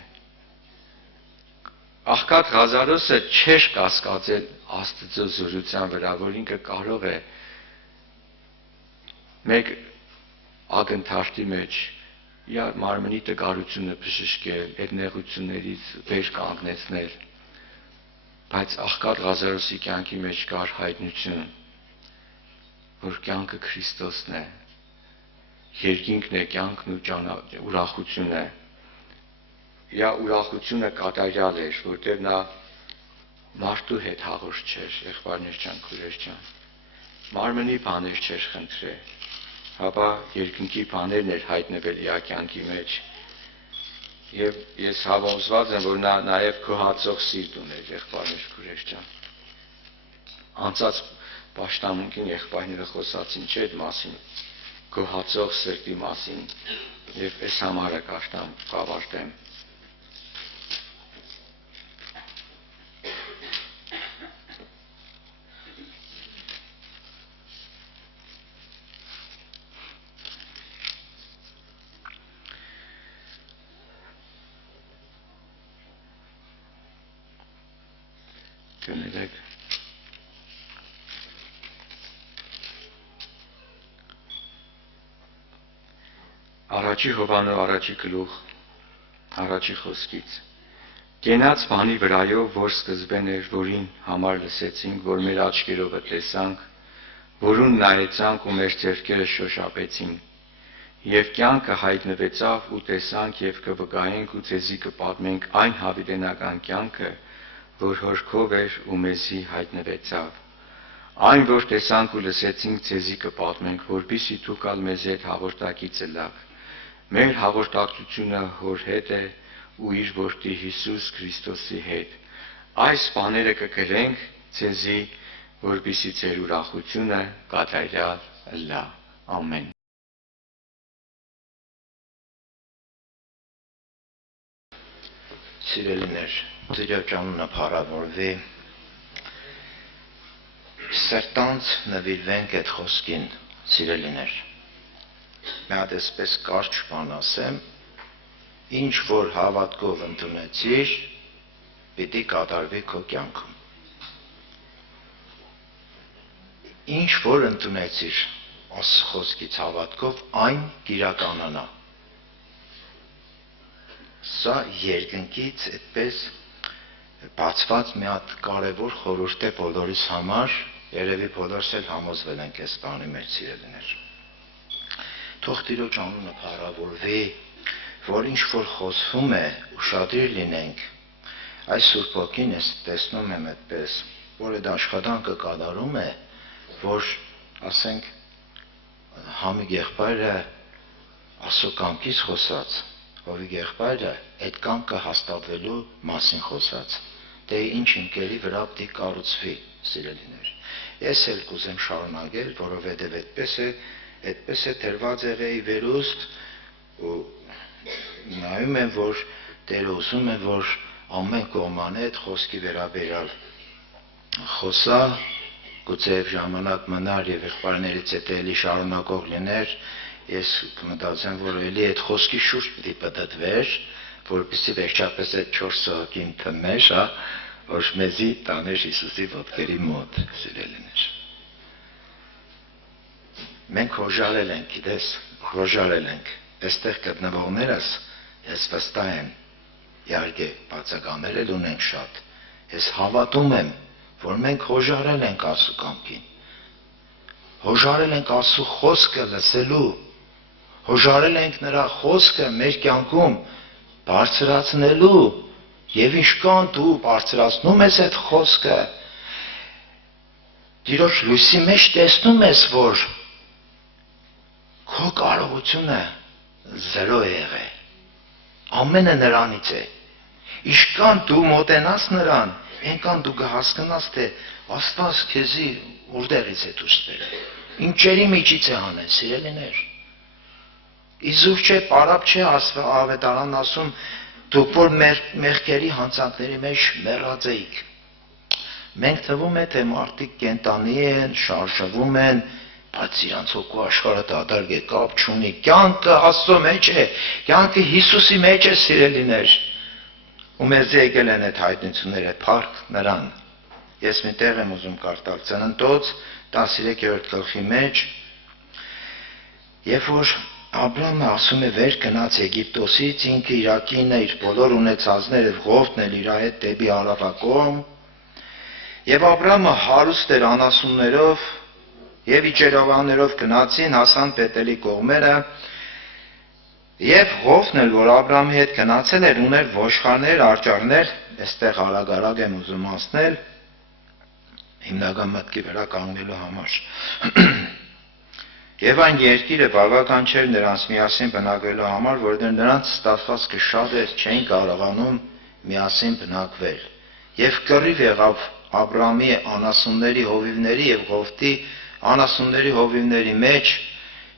Աղքատ Ղազարոսը չէր կասկածել Աստծո զորության վրա, որ ինքը կարող է մեկ ակնթարթի մեջ իր մարմնի տկարությունը բժշկել, այդ նեղություններից վեր կանգնեցնել։ Բայց Աղքատ Ղազարոսի կյանքի մեջ կար հայտնություն, որ կյանքը Քրիստոսն է, երկինքն է, կյանքն ու ուրախությունը։ Իր ուրախությունը կատարյալ էր, որտեղ նա մարդու հետ հաղորդ չէր, եղբայրներ ջան, քույրեր ջան։ Մարմնի բաներ չէր խնդրել, հապա երկնքի բաներն էր հայտնվել իր կյանքի մեջ։ Եվ ես հավոզված եմ, որ նա նաև գոհացող սիրտ ուներ, եղբայրներ քույրեր ջան։ Անցած պաշտամունքին եղբայրները խոսացին չէ այդ մասին, գոհացող սրտի մասին, եւ այս համարը կավարտեմ։ Առաջի Հովանու առաջի գլուխ առաջի խոսքից Կենաց բանի վրայով, որ սկզբեն էր, որին համար լսեցինք, որ մեր աչքերովը տեսանք, որուն նայեցանք ու մեր ձեռքերը շոշափեցին, եւ կյանքը հայտնվեցավ ու տեսանք եւ կվկայենք ու ձեզի կպատմենք այն հավիտենական կյանքը, որ հորքով էր ու մեզի հայտնվեցավ։ Այն, որ տեսանք ու լսեցինք, ձեզի կպատմենք, որպեսզի դուք ալ մեզ հետ հաղորդակիցը լավ։ Մեր հաղորդակցությունը հոր հետ է ու իր որդի Հիսուս Քրիստոսի հետ։ այս բաները կգրենք ձեզի, որպեսզի ձեր ուրախությունը կատարյալ լա։ Ամեն։ Սիրելիներ, Տիրոջ անունը փառավորվի։ Սրտանց նվիրվենք այդ խոսքին, սիրելիներ։ Մի հատ էսպես կարճ բան ասեմ, ինչ որ հավատքով ընդունեցիր, պիտի կատարվի քո կյանքում։ Ինչ որ ընդունեցիր Աստծո խոսքից հավատքով, այն կիրականանա։ Սա երկնքից այդպես բացված մի հատ կարևոր խորհուրդ է բոլորիս համար, երևի բոլորս էլ համոզվել ենք այս բանի մեջ, սիրելիներ։ Թող Տիրոջ անունը փառավորվի, որ ինչ որ խոսվում է, ուշադիր լինենք։ Այս Սուրբ Ոգին ես տեսնում եմ այդպես, որ այդ աշխատանքը կատարում է, որ ասենք Համի եղբայրը Աստծո կամքից խոսած, Հովիկ եղբայրը այդ կամքը հաստատվելու մասին խոսած։ Դե ինչ ընկերի վրա պիտի կառուցվի, սիրելիներ։ Ես էլ կուզեմ շարունակել, որովհետև այդպես է դրված եղեի վերուստ ու նայում եմ, որ Տերը ուզում է, որ ամեն կողմանը այդ խոսքի վերաբերյալ խոսա, գուցե ժամանակ մնար եւ եղբայրներից հետ էլի շարունակող լիներ, ես կմտածեմ, որ էլի այդ խոսքի շուրջ պիտի պտտվեր, որպեսզի վերջապես այդ 4 սողոքին թմեր, որ մեզի տաներ Հիսուսի ոտքերի մոտ, սիրելիներ։ Մենք հոժարել ենք, գիտես, հոժարել ենք, այստեղ գտնվողներս, ես վստահ եմ, իհարկե բացականներ էլ ունենք շատ, ես հավատում եմ, որ մենք հոժարել ենք Աստծո կամքին, հոժարել ենք Աստծո խոսքը լսելու, հոժարել ենք նրա խոսքը մեր կյանքում բարձրացնելու, եւ ինչքան դու բարձրացնում ես այդ խոսքը, Տիրոջ լույսի մեջ տեսնում ես, որ քո կարողությունը զրո է եղել, ամենը նրանից է, ինչքան դու մոտենաս նրան, այնքան դու կհասկանաս, թե Աստված քեզի որտեղից է դուրս բերել, ինչերի միջից է հանել, սիրելիներ։ Իզուր չէ, պարապ չէ ավետարանն ասում, դուք որ մեղքերի հանցանքների մեջ մեռած էիք։ Մենք թվում է, թե մարդիկ կենտանի են, շարժվում են, բայց իրանց հոգու աշխարհը դատարկ է, կապ չունի, կյանքը Աստծո մեջ է, կյանքը Հիսուսի մեջ է, սիրելիներ։ Ու մեզ եկել են այդ հայտնությունները, փառք նրան։ Ես մի տեղ եմ ուզում կարդալ Ծննդոց 13-րդ գլխի մեջ, երբ որ Աբրահամը ասում է վեր գնաց Եգիպտոսից, ինքը իր կինը, իր բոլոր ունեցածները, ողովն էլ իր հետ դեպի արևակողմ, եւ Աբրահամը հարուստ էր անասուններով եւ իջերովաններով գնացին, հասան Բեթելի կողմերը, եւ ողովն էլ, որ Աբրահամի հետ գնացել էր, ուներ ոչխարներ, արջառներ, այստեղ արագ եմ ուզում ասնել, հիմնական մտքի վրա կանգնելու համար։ Եվ այն երկիրը բավական չէր նրանց միասին բնակվելու համար, որտեղ նրանց ստացվածքը շատ էր, չէին կարողանում միասին բնակվել։ Եվ կռիվ եղավ Աբրահամի անասունների հովիվների եւ Ղովտի անասունների հովիվների մեջ,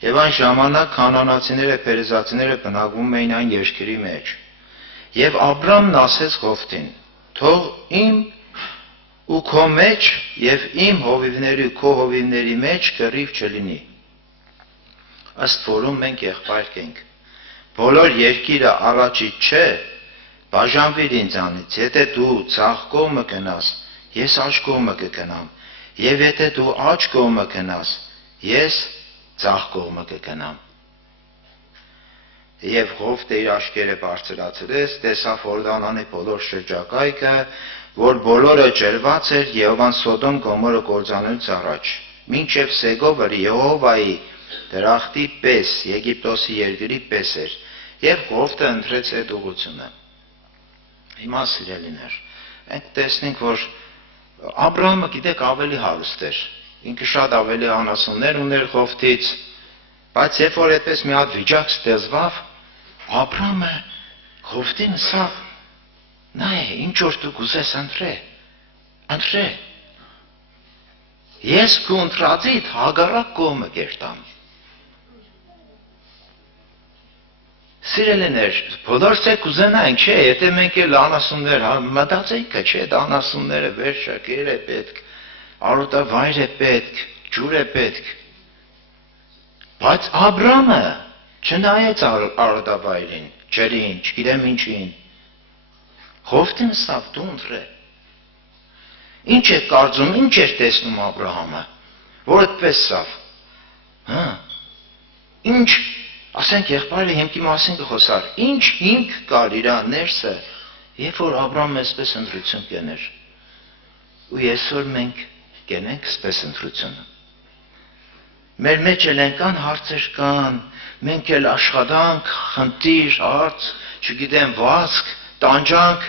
եւ այն ժամանակ քանանացիները, փերեզացիները բնակվում էին այն երկրի մեջ։ Եվ Աբրահամն ասեց Ղովտին. «Թող իմ ու քո մեջ եւ իմ հովիվների ու քո հովիվների մեջ կռիվ չլինի»։ Ըստ որում մենք եղբայր ենք։ Բոլոր երկիրը առաջից չէ, բաժանվիր ինձանից, եթե դու ցախ կողմը գնաս, ես աջ կողմը կգնամ, եւ եթե դու աջ կողմը գնաս, ես ցախ կողմը կգնամ։ Եվ Ղովտը իր աչքերը բարձրացրեց, տեսավ Հորդանանի բոլոր շրջակայքը, որ բոլորը ջրված էր Եհովան Սոդոմ Գոմորը կործանելուց առաջ, մինչև Սեգովը Եհովայի դրախտի պես, Եգիպտոսի երկրի պես էր, եւ Ղովտը ընտրեց այդ ուղղությունը։ Հիմա սիրելիներ, մենք տեսնենք, որ Աբրահամը գիտեք ավելի հարուստ էր, ինքը շատ ավելի անասուններ ուներ Ղովտից, բայց երբ որ այդպես մի հատ վիճակ ստեղծվավ, Աբրահամը Ղովտին ասավ. «Նայ, ինչ որ դու կուզես ընտրե, Ընտրե։ Ես քո ընտրածիդ հագարակ կողմը կերտամ։ Սիրելիներ, բոլորս եք ուզենանք, չէ, եթե մենք էլ անասուններ մտածենք, չէ, դա անասունները վերջակեր է պետք, արոտավայր է պետք, ջուր է պետք։ Բայց Աբրամը չնայեց արոտավայրին, ջրին, չգիտեմ ինչին։ Հովտին ստավ դու ընտրե։ Ինչ է կարծում, ինչ էր տեսնում Աբրահամը, որ այդպես ստավ։ Հա։ Ինչ ասենք եղբայրը հիմքի մասին կխոսար, ինչ հիմք կար իր ներսը, երբ որ Աբրահամը այսպես ընտրություն կեներ։ Ու այսօր մենք կենենք այսպես ընտրությունը։ Մեր մեջ էլ ենքան հարցեր կան, մենք էլ աշխատանք, խնդիր, հարց, չգիտեմ վազք, տանջանք,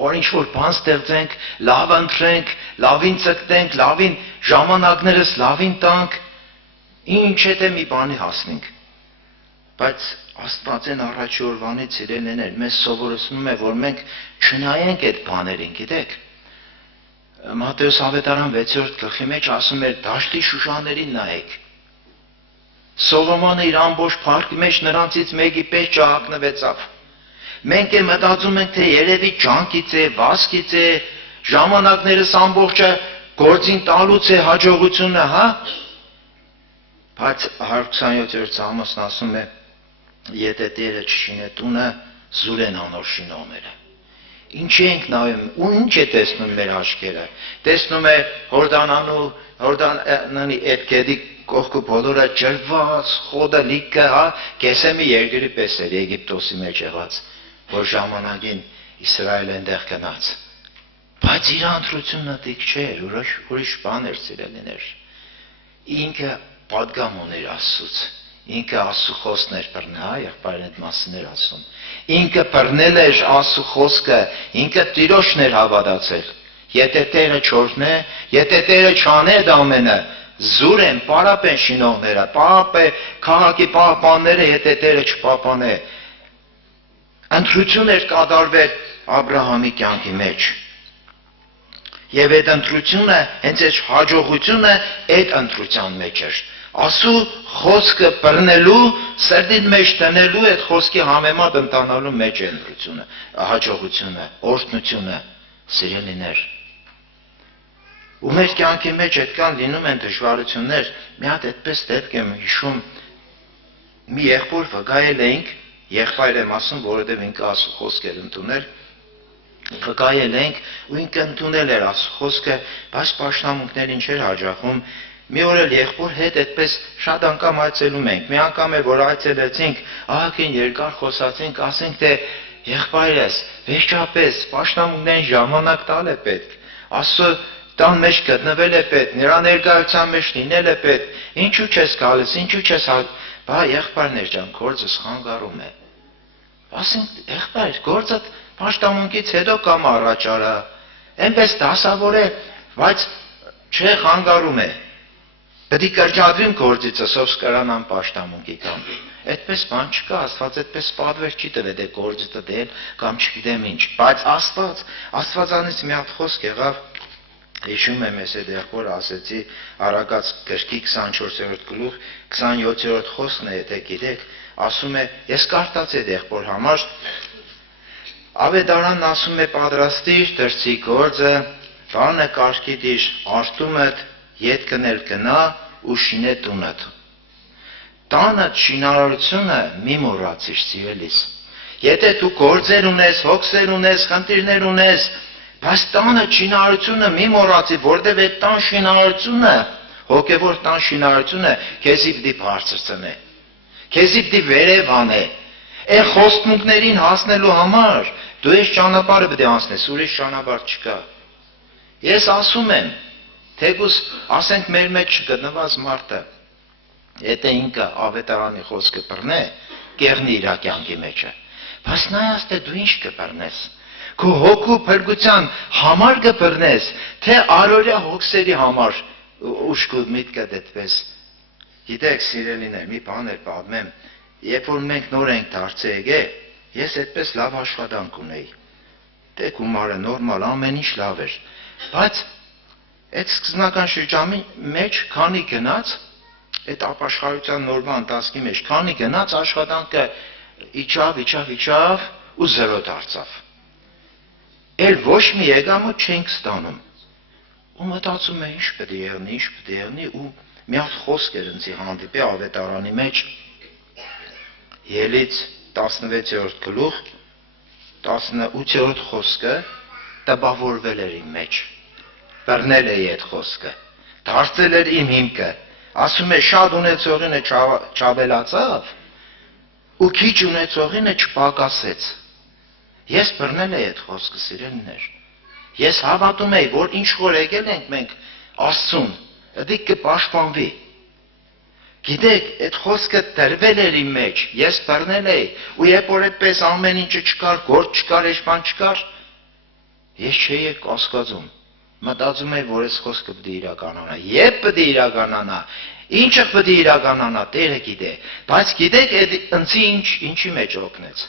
որ ինչ-որ բան ստեղծենք, լավ ընտրենք, լավին ծգտենք, լավին ժամանակներս լավին տանք, ինչ հետը մի բանի հասնենք։ Բայց Աստվածեն առաջի օրվանից սիրելիներ մեզ սովորեցնում է, որ մենք չնայենք այդ բաներին, գիտեք։ Մատթեոս ավետարան 6-րդ գլխի մեջ ասում էր դաշտի շուշաներին նայեք։ Սողոմոնը իր ամբողջ փառքի մեջ նրանցից մեկի պես չհագնվեցավ։ Մենք էլ մտածում ենք, թե երևի ջանքից է, վազքից է, ժամանակներս ամբողջը գործին տալուց է հաջողությունը, հա։ Բայց 127-րդ Սաղմոսն ասում է. եթե Տերը չշինե տունը, զուր են անոր շինողները։ Ինչ ենք նայում, ու ինչ է տեսնում մեր աչքերը։ Տեսնում է Հորդանանի այդ գետի կողքը բոլորը ջրված, խոդը լիքը, հա, կեսեմի երկրի պես էր Եգիպտոսի մեջ եղած, որ ժամանակին Իսրայելը այնտեղ գնաց։ Բայց իր ընտրությունը դիք չէր, ուրիշ բան էր սիրելիներ։ Ինքը պատգամ ուներ Աստծուց։ Ինքը Աստծո խոսքն էր բռնել, հա, եղբայրն այդ մասին էր ասում։ Ինքը բռնել էր Աստծո խոսքը, ինքը Տիրոջն էր հավատացել։ Եթե Տերը չօրհնե, եթե Տերը չանե այդ ամենը, զուր են, պարապ են շինողները, պարապ է քաղաքի պահպանները, եթե Տերը չպահպանե։ Ընտրություն էր կատարվել Աբրահամի կյանքի մեջ։ Եվ այդ ընտրությունը, հենց այդ հաջողությունը այդ ընտրության մեջ էր։ Աստծո խոսքը բռնելու, սրտին մեջ տնելու, այդ խոսքի համեմատ ընտանալու մեջ է ընտրությունը, հաջողությունը, օրհնությունը, սիրելիներ։ Ու մեր կյանքի մեջ այդքան լինում են դժվարություններ, մի հատ այդպես դեպք եմ հիշում, մի եղբոր վկայել էինք, եղբայր եմ ասում, որովհետև ինքը Աստծո խոսք էր ընդունել, վկայել էինք, ու ինքը ընդունել էր Աստծո խոսքը, բայց պաշտամունքներին չէր հաջողում։ Մի օր էլ եղբոր հետ այդպես շատ անգամ այցելում ենք։ Մի անգամ է որ այցելեցինք, ահագին երկար խոսացինք, ասենք թե եղբայրս, վերջապես պաշտամունքներին ժամանակ տալ է պետք։ Աստծո տան մեջ գտնվել է պետք, նրա ներկայության մեջ լինել է պետք։ Ինչու չես գալիս, ինչու չես բա եղբայրներ ջան, գործս խանգարում է։ Ասենք եղբայր, գործը պաշտամունքից հետո կամ առաջ արա։ Այնպես դասավոր է, բայց չէ խանգարում է։ Պետք է կրճատվեմ գործից, ասով սկարանան պաշտամունքի կամ։ Այդպես բան չկա, Աստված այդպես պատվեր չի տվել դե գործը դել կամ չգիտեմ ինչ, բայց Աստվածանից մի հատ խոսք եղավ, հիշում եմ ես այդ եղբոր ասեցի Արագած գրքի 24-րդ գլուխ 27-րդ խոսքն է, եթե գիտեք, ասում է, ես կարդացի այդ եղբոր համար, Ավետարանն ասում է պատրաստիր դրսի գործը, բանը կարգի դիր արտումդ, ետ կնել կնա ու շինե տունդ։ Տանդ շինարարությունը մի մոռացիր սիրելիս։ Եթե դու գործեր ունես, հոգսեր ունես, խնդիրներ ունես, բայց տանը շինարարությունը մի մոռացի, որտեղ այդ տան շինարարությունը, հոգևոր տան շինարարությունը քեզի պիտի բարձրացնե։ Քեզի պիտի վերև անե։ Այն խոստմունքներին հասնելու համար դու այս ճանապարհը պիտի անցնես, ուրիշ ճանապարհ չկա։ Ես ասում եմ, թեկուզ ասենք մեր մեջ չգտնված մարդը, եթե ինքը ավետարանի խոսքը բռնե, կեղնի իր կյանքի մեջը։ Բայց նայած թե դու ինչ կբռնես, քո հոգու փրկության համար կբռնես, թե առօրյա հոգսերի համար ուշքու միտքը դետպես։ Գիտեք, սիրելիներ, մի բան էր պատմեմ, երբ որ մենք նոր ենք դարձել եկել, ես այդպես լավ աշխատանք ունեի։ Դե գումարը նորմալ, ամեն ինչ լավ էր։ Բայց այդ սկզբնական շրջանի մեջ քանի գնաց այդ ապաշխարության նորմա ընթացքի մեջ քանի գնաց աշխատանքը իջավ ու զերո դարձավ։ Էլ ոչ մի եկամուտ չենք ստանում։ Ու մտածում է ինչ պետք է եղնի ու մի հատ խոսք էր ինձ հանդիպի ավետարանի մեջ Ելից 16-րդ գլուխ 18-րդ խոսքը տպավորվել էր իմ մեջ։ Բռնել է այդ խոսքը։ Դարձել էր իմ հիմքը։ Ասում է շատ ունեցողինը չավելացավ ու քիչ ունեցողինը չպակասեց։ Ես բռնել եմ այդ խոսքը, սիրելիներ։ Ես հավատում եմ, որ ինչ որ եկել ենք մենք Աստծուն, դա կպաշտպանվի։ Գիտեք, այդ խոսքը դրվել էր իմ մեջ, ես բռնել էի, ու երբ որ այդպես ամեն ինչը չկար, գործ չկար, էշման չկար, ես չէի կասկածում։ Մտածում եմ, որ այս խոսքը պետք է իրականանա։ Երբ պետք է իրականանա, ինչը պետք է իրականանա, Տերը գիտե։ Բայց գիտեք, այդ ինչի մեջ օգնեց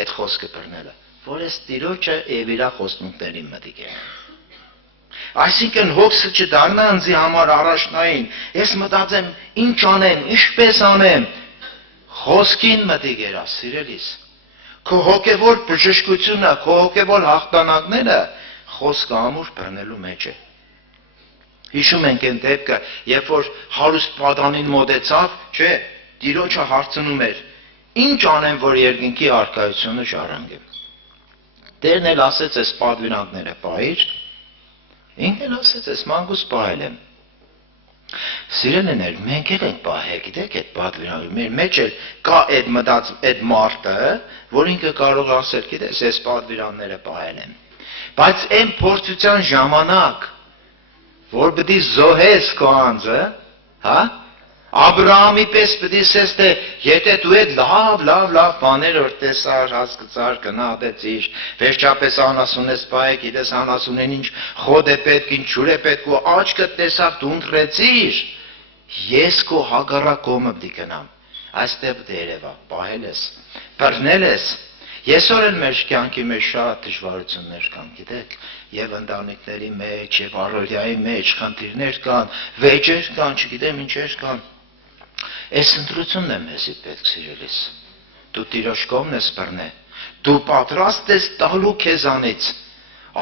այդ խոսքը բռնելը, որ այս Տիրոջը եւ իր խոստումների մտիկ է։ Այսինքն հոգսը չդառնա ինձ համար առաջնային։ Ես մտածեմ, ինչ անեմ, ինչպես անեմ։ Խոսքին մտիկ երա, սիրելիս։ Քո հոգևոր բժշկությունը, քո հոգևոր հաղթանակները խոսքը ամուր բռնելու մեջ է։ Հիշում ենք այն դեպքը, երբ որ հարուստ պատանին մոտեցավ, չէ, Տիրոջը հարցնում էր. Ինչ անեմ, որ երկնքի արքայությունը ժառանգեմ։ Տերն էլ ասեց, այս պատվիրանքները պահիր, ինքն էլ ասեց, այս մանկուց պահել եմ։ Սիրելիներ, մենք էլ ենք պահել, գիտեք, այդ պատվիրանքը, մեր մեջ էլ կա այդ մարդը, որ ինքը կարող ասել, գիտես, այս պատվիրանները պահել եմ։ Բայց այն փորձության ժամանակ, որ պետք է զոհես քո անձը, հա? Աբրահամի պես պետք է ասես, թե եթե դու այդ լավ բաներ որ տեսար, հասկացար, գնահատեցիր, վերջապես անասունես պահ, գիտես անասունեն ինչ խոդ է պետք, ինչ ջուր է պետք ու աչքդ տեսավ դու ընտրեցիր, ես քո հակառակ կողմը պետք է գնամ։ Այստեղ պետք է երևա, պահել ես, բռնել ես։ Այսօր էլ մեր կյանքի մեջ շատ դժվարություններ կան, գիտեք, եւ ընտանիքների մեջ, եւ առօրյայի մեջ խնդիրներ կան, վեճեր կան, չգիտեմ ինչեր կան։ Այս ընտրությունն է մեզի պետք, սիրելիս։ Դու Տիրոջ կողմն ես բռնել։ Դու պատրաստ ես տալու քեզանից։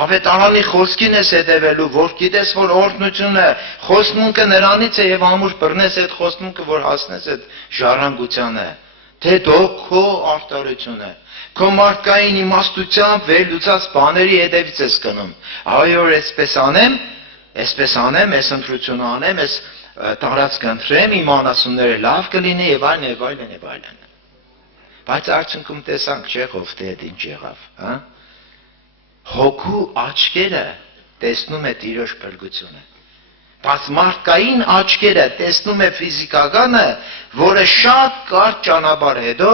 Ավետարանի խոսքին ես հետևելու, որ գիտես, որ օրհնությունը, խոստմունքը նրանից է եւ ամուր բռնես այդ խոստմունքը, որ հասնես այդ ժառանգությանը։ Թե դու քո արտարությունը Քո մարդկային իմաստությամբ վերլուծած բաների հետևից ես գնում։ Այո, այսպես անեմ, այս ընտրությունը անեմ, այս տարածք ընտրեմ, իմ անասունները լավ կլինի եւ այլն։ Բայց արդյունքում տեսանք, չէ՞, Ղովտի հետ ինչ եղավ, հա? Հոգու աչքերը տեսնում է Տիրոջ փրկությունը։ Բայց մարդկային աչքերը տեսնում է ֆիզիկականը, որը շատ կարճ ճանապարհ հետո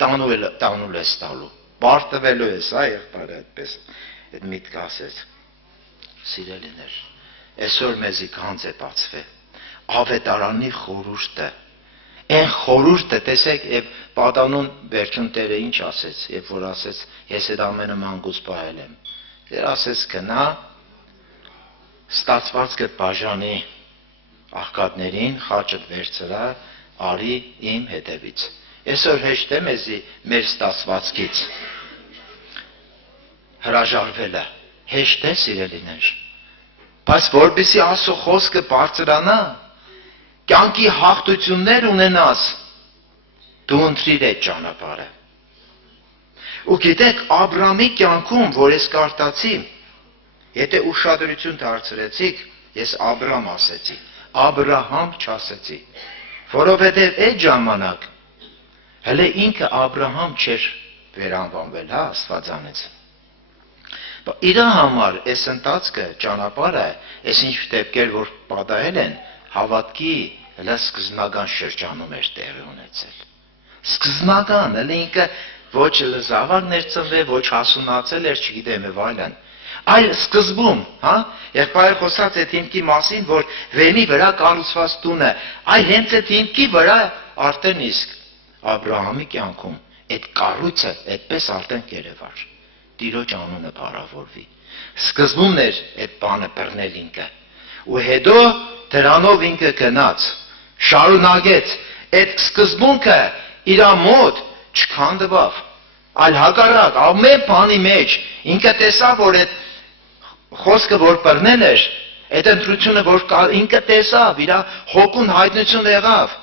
տանուլ ես տալու, պարտվելու ես, եղբայրը այդպես, այդ միտքը ասեց, սիրելիներ, այսօր մեզի կանց է բացվել, ավետարանի խորհուրդը, այն խորհուրդը, տեսեք, և պատանուն վերջում Տերը ինչ ասեց, երբ որ ասեց, ես այդ ամենը մանկուց պահել եմ, Տերը ասեց, գնա, ստացվածքը բաժանի աղքատներին, խաչդ վերցրա, արի իմ հետևից։ Այսօր հեշտ է մեզի մեր ստացվածքից հրաժարվելը, հեշտ է, սիրելիներ, բայց որպեսզի Աստծո խոսքը բարձրանա, կյանքի հաղթություններ ունենաս, դու ընտրիր այդ ճանապարհը։ Ու գիտեք, Աբրամի կյանքում, որ ես կարդացի, եթե ուշադրություն դարձրեցիք, ես Աբրամ ասեցի, Աբրահամ չասեցի, որովհետև այդ ժամանակ հələ ինքը Աբրահամ չէր վերանվանվել, հա, Աստվածանից։ Իր համար այս ընթացքը, ճանապարհը, այս ինչ դեպքեր, որ պատահել են, հավատքի հələ սկզբնական շրջանում էր տեղի ունեցել։ Սկզբնական, հələ ինքը ոչ զավակ ներծնվել, ոչ հասունացել էր, չգիտեմ եւ այլն։ Այլ սկզբում, հա, եղբայրը խոսած այդ հիմքի մասին, որ վենի վրա կառուցված տունը, այ հենց այդ հիմքի վրա արդեն իսկ Աբրահամի կյանքում այդ կառույցը այդպես արդեն կերևար։ Տիրոջ անունը փառավորվի։ Սկզբումն էր այդ բանը բռնել ինքը։ Ու հետո դրանով ինքը գնաց, շարունակեց, այդ սկզբունքը իր մոտ չքանդվավ, այլ հակառակ, ամեն բանի մեջ ինքը տեսավ, որ այդ խոսքը, որ բռնել էր, այդ ընտրությունը, որ ինքը տեսավ, իր հոգուն հայտնություն եղավ,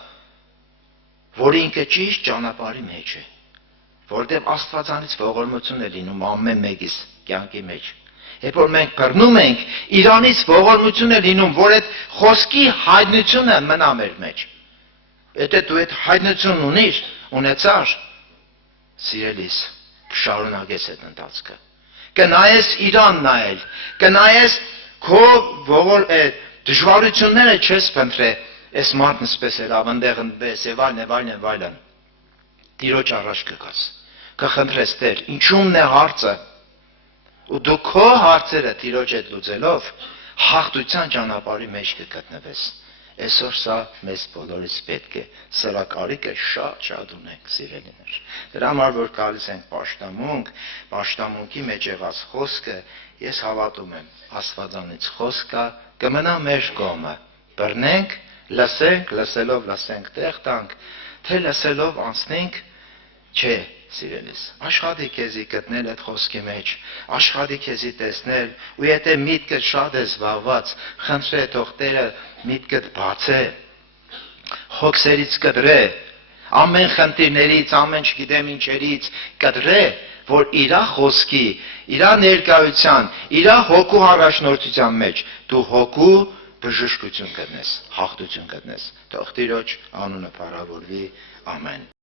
որ ինքը ճիշտ ճանապարհի մեջ է, որտեղ Աստվածանից ողորմություն է լինում ամեն մեկիս կյանքի մեջ։ Երբ որ մենք բռնում ենք, Իրանից ողորմություն է լինում, որ այդ խոսքի հայտնությունը մնա մեր մեջ։ Եթե դու այդ հայտնություն ունեցար, սիրելիս, շարունակես այդ ընթացքը։ Կնայես Իրան նայել, կնայես քո դժվարությունները չես փնտրել, այս մարդն սպես էր ավանդեղ ընտես եւ այլն։ Տիրոջ առաջ կգաս, կխնդրես Տեր, ինչումն է հարցը, ու դու քո հարցերը Տիրոջ հետ լուծելով հաղթության ճանապարհի մեջ կգտնվես։ Այսօր սա մեզ բոլորիս պետք է, սրա կարիքը շատ ունենք, սիրելիներ։ Դրա համար որ գալիս ենք պաշտամունքի մեջ եղած խոսքը, ես հավատում եմ, Աստվածանից խոսքը կմնա մեր կողմը։ Բռնենք, լսենք, լսելով լսենք տեղ տանք, թե լսելով անցնենք, չէ, սիրելիս, աշխատի քեզի գտնել այդ խոսքի մեջ, աշխատի քեզի տեսնել, ու եթե միտքդ շատ է զբաղված, խնդրե թող Տերը միտքդ բացե, հոգսերից կտրե, ամեն խնդիրներից, ամեն չգիտեմ ինչերից կտրե, որ իրա խոսքի, իրա ներկայության, իրա հոգու առաջնորդության մեջ դու հոգու բժշկություն գտնես, հաղթություն գտնես։ Թող Տիրոջ անունը փառավորվի, ամեն։